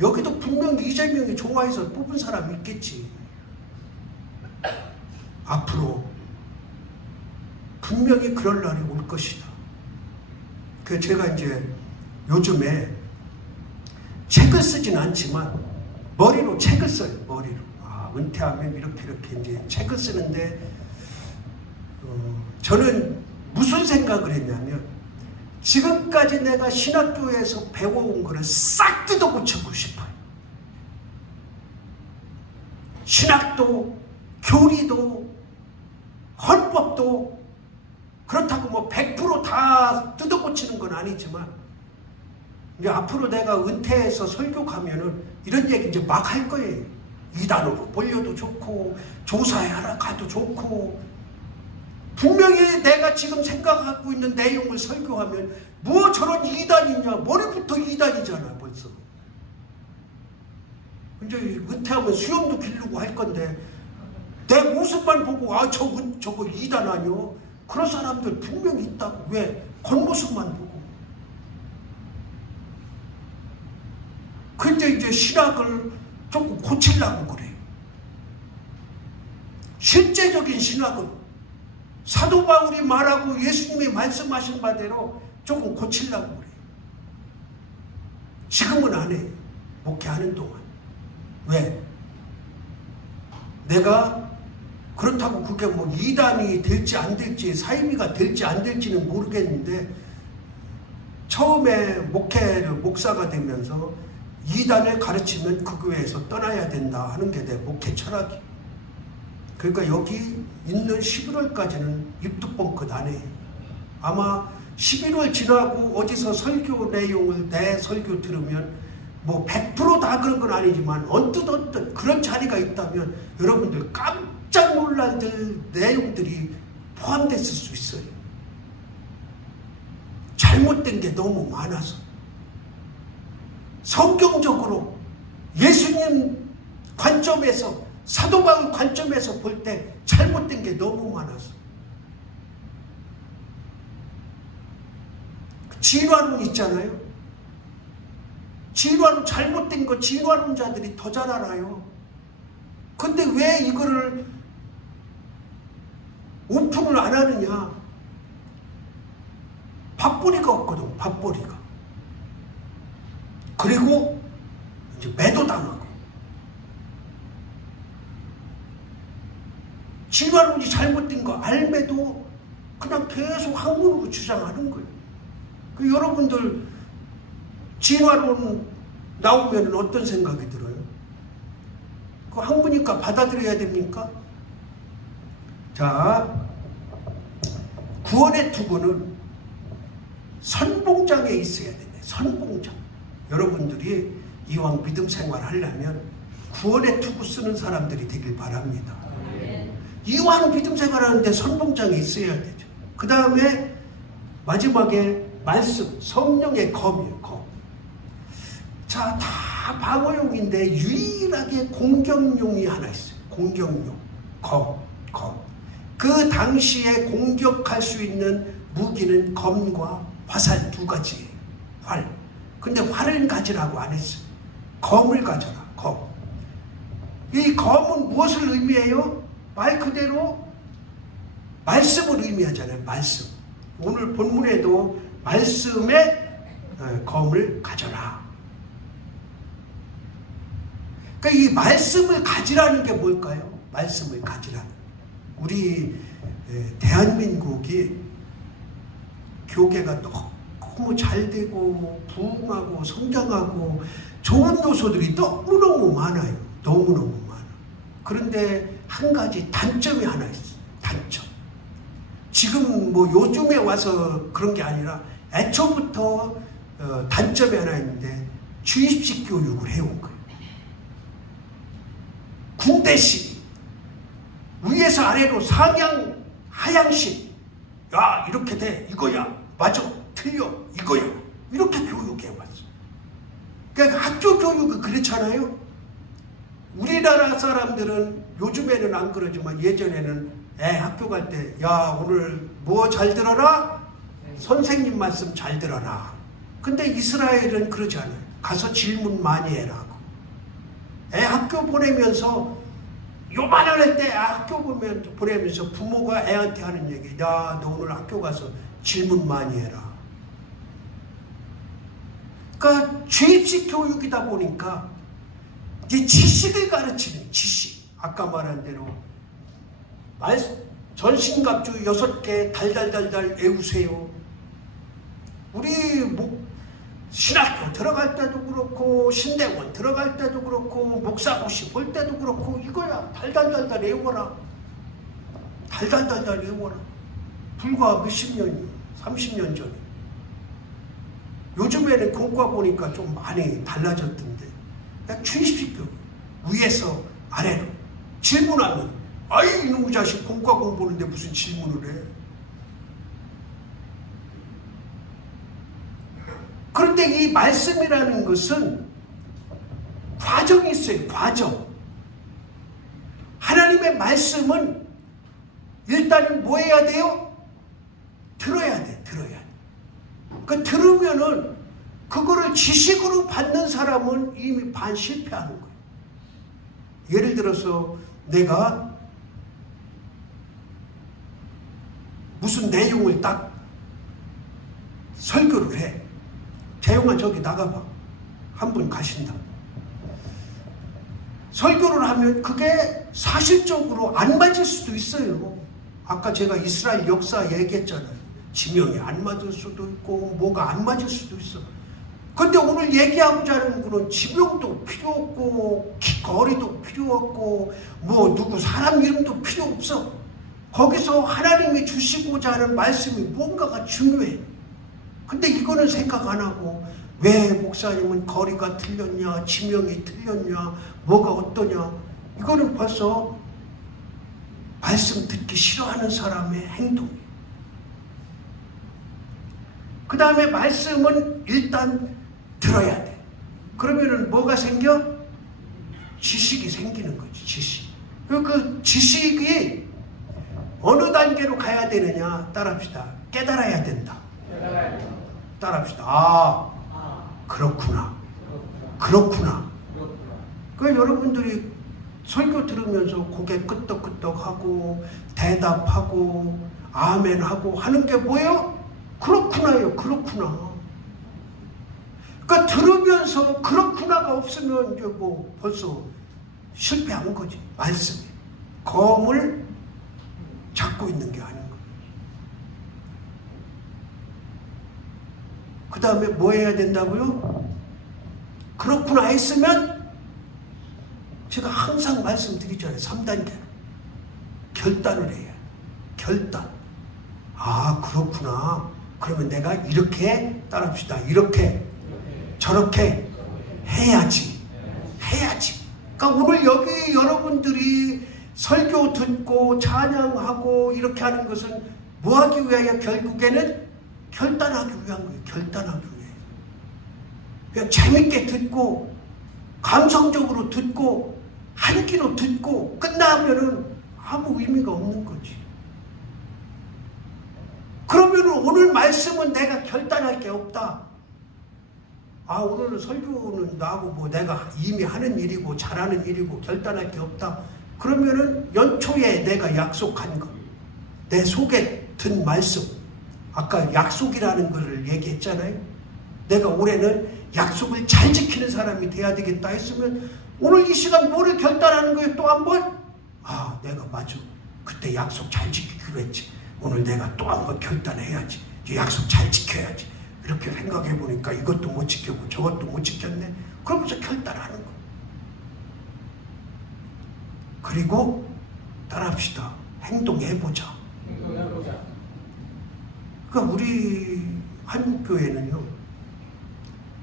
여기도 분명히 이재명이 좋아해서 뽑은 사람 있겠지. 앞으로 분명히 그럴 날이 올 것이다. 그 제가 이제 요즘에 책을 쓰진 않지만 머리로 책을 써요. 머리로. 은퇴하면 이렇게 이제 책을 쓰는데 저는 무슨 생각을 했냐면 지금까지 내가 신학교에서 배워온 거를 싹 뜯어고치고 싶어요. 신학도, 교리도, 헌법도 그렇다고 뭐 100% 다 뜯어고치는 건 아니지만 이제 앞으로 내가 은퇴해서 설교 가면은 이런 얘기 이제 막 할 거예요. 이단으로 벌려도 좋고 조사에 하나 가도 좋고 분명히 내가 지금 생각하고 있는 내용을 설교하면 뭐 저런 이단이냐 머리부터 이단이잖아 벌써. 이제 은퇴하면 수염도 기르고 할 건데 내 모습만 보고 저거 이단 아니요? 그런 사람들 분명히 있다고. 왜? 겉모습만 보고. 근데 이제 신학을 조금 고치려고 그래요. 실제적인 신학은 사도 바울이 말하고 예수님이 말씀하신 바대로 조금 고치려고 그래요. 지금은 안 해요. 목회하는 동안. 왜? 내가 그렇다고 그게 뭐 이단이 될지 안 될지 사이비가 될지 안 될지는 모르겠는데 처음에 목사가 되면서 이단을 가르치면 그 교회에서 떠나야 된다 하는 게 내 목회 철학이. 그러니까 여기 있는 11월까지는 입도 뻥끗 안 해요. 아마 11월 지나고 어디서 설교 내용을 내 설교 들으면 뭐 100% 다 그런 건 아니지만 언뜻 그런 자리가 있다면 여러분들 깜짝 놀랄 내용들이 포함됐을 수 있어요. 잘못된 게 너무 많아서. 성경적으로 예수님 관점에서 사도 바울 관점에서 볼 때 잘못된 게 너무 많아서. 진화론 있잖아요. 진화론 잘못된 거 진화론자들이 더 잘 알아요. 근데 왜 이거를 오픈을 안 하느냐? 밥벌이가 없거든. 밥벌이가. 그리고 이제 매도당하고. 진화론이 잘못된 거 알매도 그냥 계속 학문으로 주장하는 거예요. 그 여러분들 진화론 나오면 어떤 생각이 들어요? 그 학문이니까 받아들여야 됩니까? 자, 구원의 투구는 선봉장에 있어야 되네. 선봉장. 여러분들이 이왕 믿음 생활 하려면 구원의 투구 쓰는 사람들이 되길 바랍니다. 이왕 믿음 생활 하는데 선봉장에 있어야 되죠. 그 다음에 마지막에 말씀, 성령의 검이에요. 검. 자, 다 방어용인데 유일하게 공격용이 하나 있어요. 공격용. 검. 그 당시에 공격할 수 있는 무기는 검과 화살 두 가지예요. 활. 근데 활을 가지라고 안 했어요. 검을 가져라. 검. 이 검은 무엇을 의미해요? 말 그대로 말씀을 의미하잖아요. 말씀. 오늘 본문에도 말씀의 검을 가져라. 그러니까 이 말씀을 가지라는 게 뭘까요? 말씀을 가지라는. 우리 대한민국이 교계가 너무 잘 되고 부흥하고 성장하고 좋은 요소들이 너무너무 많아요. 너무너무 많아. 그런데 한 가지 단점이 하나 있어요. 단점. 지금 뭐 요즘에 와서 그런 게 아니라 애초부터 단점이 하나 있는데 주입식 교육을 해온 거예요. 군대식. 위에서 아래로 상향 하향식. 야 이렇게 돼. 이거야. 맞아. 틀려. 이거야. 이렇게 교육해왔어. 그러니까 학교 교육은 그렇잖아요. 우리나라 사람들은 요즘에는 안 그러지만 예전에는 학교 갈 때 야 오늘 뭐 잘 들어라? 선생님 말씀 잘 들어라. 근데 이스라엘은 그러지 않아요. 가서 질문 많이 해라고. 학교 보내면서 요만할 때 학교 보내면서 부모가 애한테 하는 얘기, 야, 너 오늘 학교 가서 질문 많이 해라. 그러니까 주입식 교육이다 보니까 이제 지식을 가르치는 지식. 아까 말한 대로 전신갑주 6개 달달달달 외우세요. 우리 신학교 들어갈 때도 그렇고 신대원 들어갈 때도 그렇고 목사고시 볼 때도 그렇고 이거야. 달달달달 외워라. 달달달달 외워라. 불과 몇십 년이요. 30년 전에. 요즘에는 공과 보니까 좀 많이 달라졌던데 그냥 주입식 교육. 위에서 아래로 질문하면 아이 이놈의 자식 공과 공부하는데 무슨 질문을 해. 그런데 이 말씀이라는 것은 과정이 있어요. 과정. 하나님의 말씀은 일단은 뭐 해야 돼요? 들어야 돼. 들어야 돼. 그 들으면은 그거를 지식으로 받는 사람은 이미 반 실패하는 거예요. 예를 들어서 내가 무슨 내용을 딱 설교를 해. 재용아 저기 나가봐. 한 분 가신다. 설교를 하면 그게 사실적으로 안 맞을 수도 있어요. 아까 제가 이스라엘 역사 얘기했잖아요. 지명이 안 맞을 수도 있고 뭐가 안 맞을 수도 있어. 근데 오늘 얘기하고자 하는 거는 지명도 필요 없고 거리도 필요 없고 뭐 누구 사람 이름도 필요 없어. 거기서 하나님이 주시고자 하는 말씀이 뭔가가 중요해. 근데 이거는 생각 안 하고 왜 목사님은 거리가 틀렸냐, 지명이 틀렸냐, 뭐가 어떠냐. 이거는 벌써 말씀 듣기 싫어하는 사람의 행동이에요. 그 다음에 말씀은 일단 들어야 돼. 그러면은 뭐가 생겨? 지식이 생기는 거지, 지식. 그 지식이 어느 단계로 가야 되느냐? 따라합시다. 깨달아야 된다. 따라합시다. 아, 그렇구나. 그렇구나. 그 여러분들이 설교 들으면서 고개 끄덕끄덕하고 대답하고 아멘하고 하는 게 뭐예요? 그렇구나요. 그렇구나. 그러니까 들으면서 그렇구나가 없으면 이제 뭐 벌써 실패한 거지. 말씀이. 검을 잡고 있는 게 아닌 거예요. 그 다음에 뭐 해야 된다고요? 그렇구나 했으면 제가 항상 말씀드리잖아요. 3단계. 결단을 해야 해. 결단. 아, 그렇구나. 그러면 내가 이렇게 따라합시다. 이렇게 저렇게 해야지. 해야지. 그러니까 오늘 여기 여러분들이 설교 듣고 찬양하고 이렇게 하는 것은 뭐 하기 위하여 결국에는 결단하기 위한 거예요. 결단하기 위해. 그냥 재밌게 듣고 감성적으로 듣고 한 귀로 듣고 끝나면은 아무 의미가 없는 거지. 그러면 오늘 말씀은 내가 결단할 게 없다. 아, 오늘은 설교는 나하고 뭐 내가 이미 하는 일이고 잘하는 일이고 결단할 게 없다. 그러면은 연초에 내가 약속한 거, 내 속에 든 말씀, 아까 약속이라는 것을 얘기했잖아요. 내가 올해는 약속을 잘 지키는 사람이 돼야 되겠다 했으면 오늘 이 시간 뭐를 결단하는 거예요? 또 한 번? 아, 내가 맞아. 그때 약속 잘 지키기로 했지. 오늘 내가 또 한 번 결단해야지. 약속 잘 지켜야지. 이렇게 생각해 보니까 이것도 못 지켰고 저것도 못 지켰네. 그러면서 결단하는 거. 그리고 따라합시다. 행동해보자. 그러니까 우리 한국교회는요.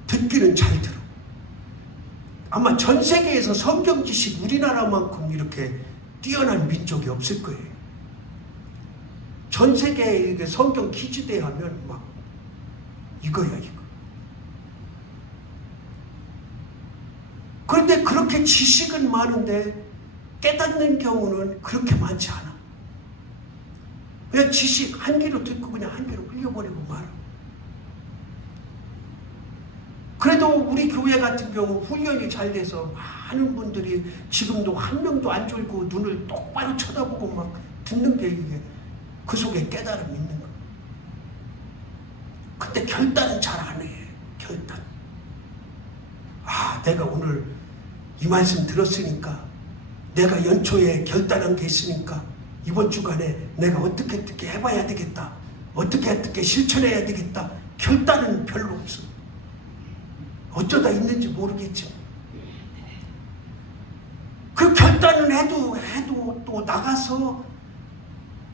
듣기는 잘 들어. 아마 전 세계에서 성경 지식 우리나라만큼 이렇게 뛰어난 민족이 없을 거예요. 전 세계에 성경 기지대 하면 막 이거야 이거. 그런데 그렇게 지식은 많은데 깨닫는 경우는 그렇게 많지 않아. 그냥 지식 한 귀로 듣고 그냥 한 귀로 흘려버리고 말아. 그런데 그래도 우리 교회 같은 경우 훈련이 잘 돼서 많은 분들이 지금도 한 명도 안 졸고 눈을 똑바로 쳐다보고 막 듣는 게 이게 그 속에 깨달음이 있는 거예요. 근데 결단은 잘 안 해. 결단. 내가 오늘 이 말씀 들었으니까, 내가 연초에 결단한 게 있으니까 이번 주간에 내가 어떻게 해봐야 되겠다, 어떻게 실천해야 되겠다. 결단은 별로 없어. 어쩌다 있는지 모르겠지. 그 결단은 해도 또 나가서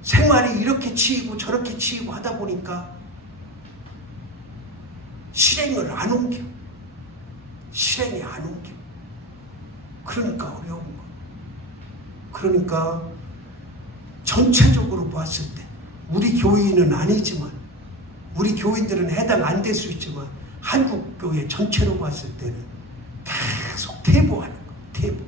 생활이 이렇게 치이고 저렇게 치이고 하다 보니까 실행을 안 옮겨. 실행이 안 옮겨. 그러니까 어려운 거. 그러니까 전체적으로 봤을 때 우리 교인은 아니지만, 우리 교인들은 해당 안 될 수 있지만, 한국 교회 전체로 봤을 때는 계속 퇴보하는 거. 퇴보.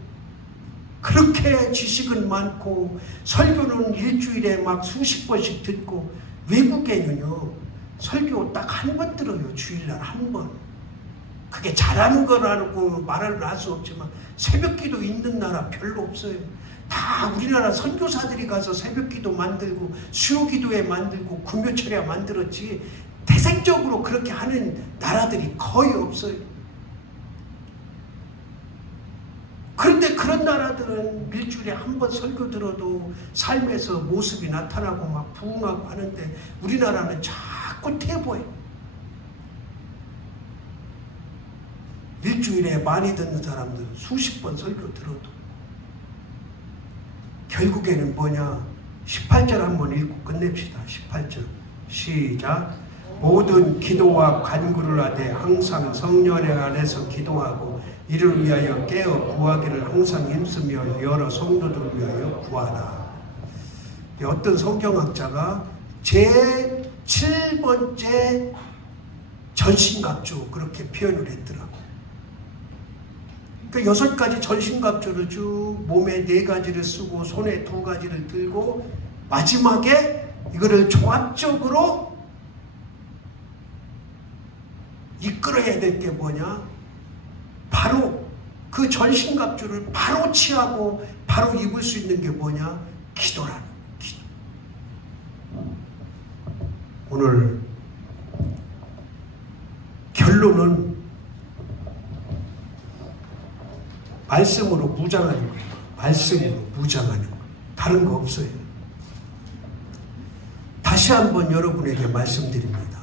그렇게 지식은 많고 설교는 일주일에 막 수십 번씩 듣고, 외국에는요 설교 딱 한 번 들어요. 주일날 한 번. 그게 잘하는 거라고 말을 할 수 없지만 새벽기도 있는 나라 별로 없어요. 다 우리나라 선교사들이 가서 새벽기도 만들고 수요기도회 만들고 금요철야 만들었지, 태생적으로 그렇게 하는 나라들이 거의 없어요. 그런데 그런 나라들은 일주일에 한 번 설교 들어도 삶에서 모습이 나타나고 막 부흥하고 하는데, 우리나라는 자꾸 퇴보해. 일주일에 많이 듣는 사람들은 수십 번 설교 들어도. 결국에는 뭐냐? 18절 한번 읽고 끝냅시다. 18절 시작. 모든 기도와 간구를 하되 항상 성령의 안에서 기도하고 이를 위하여 깨어 구하기를 항상 힘쓰며 여러 성도들을 위하여 구하라. 어떤 성경학자가 제7번째 전신갑주 그렇게 표현을 했더라고요. 그러니까 6가지 전신갑주를 쭉 몸에 4가지를 쓰고 손에 2가지를 들고 마지막에 이거를 종합적으로 이끌어야 될 게 뭐냐? 바로 그 전신갑주를 바로 취하고 바로 입을 수 있는 게 뭐냐? 기도라는 기도. 오늘 결론은 말씀으로 무장하는 거예요. 말씀으로 무장하는 거. 다른 거 없어요. 다시 한번 여러분에게 말씀드립니다.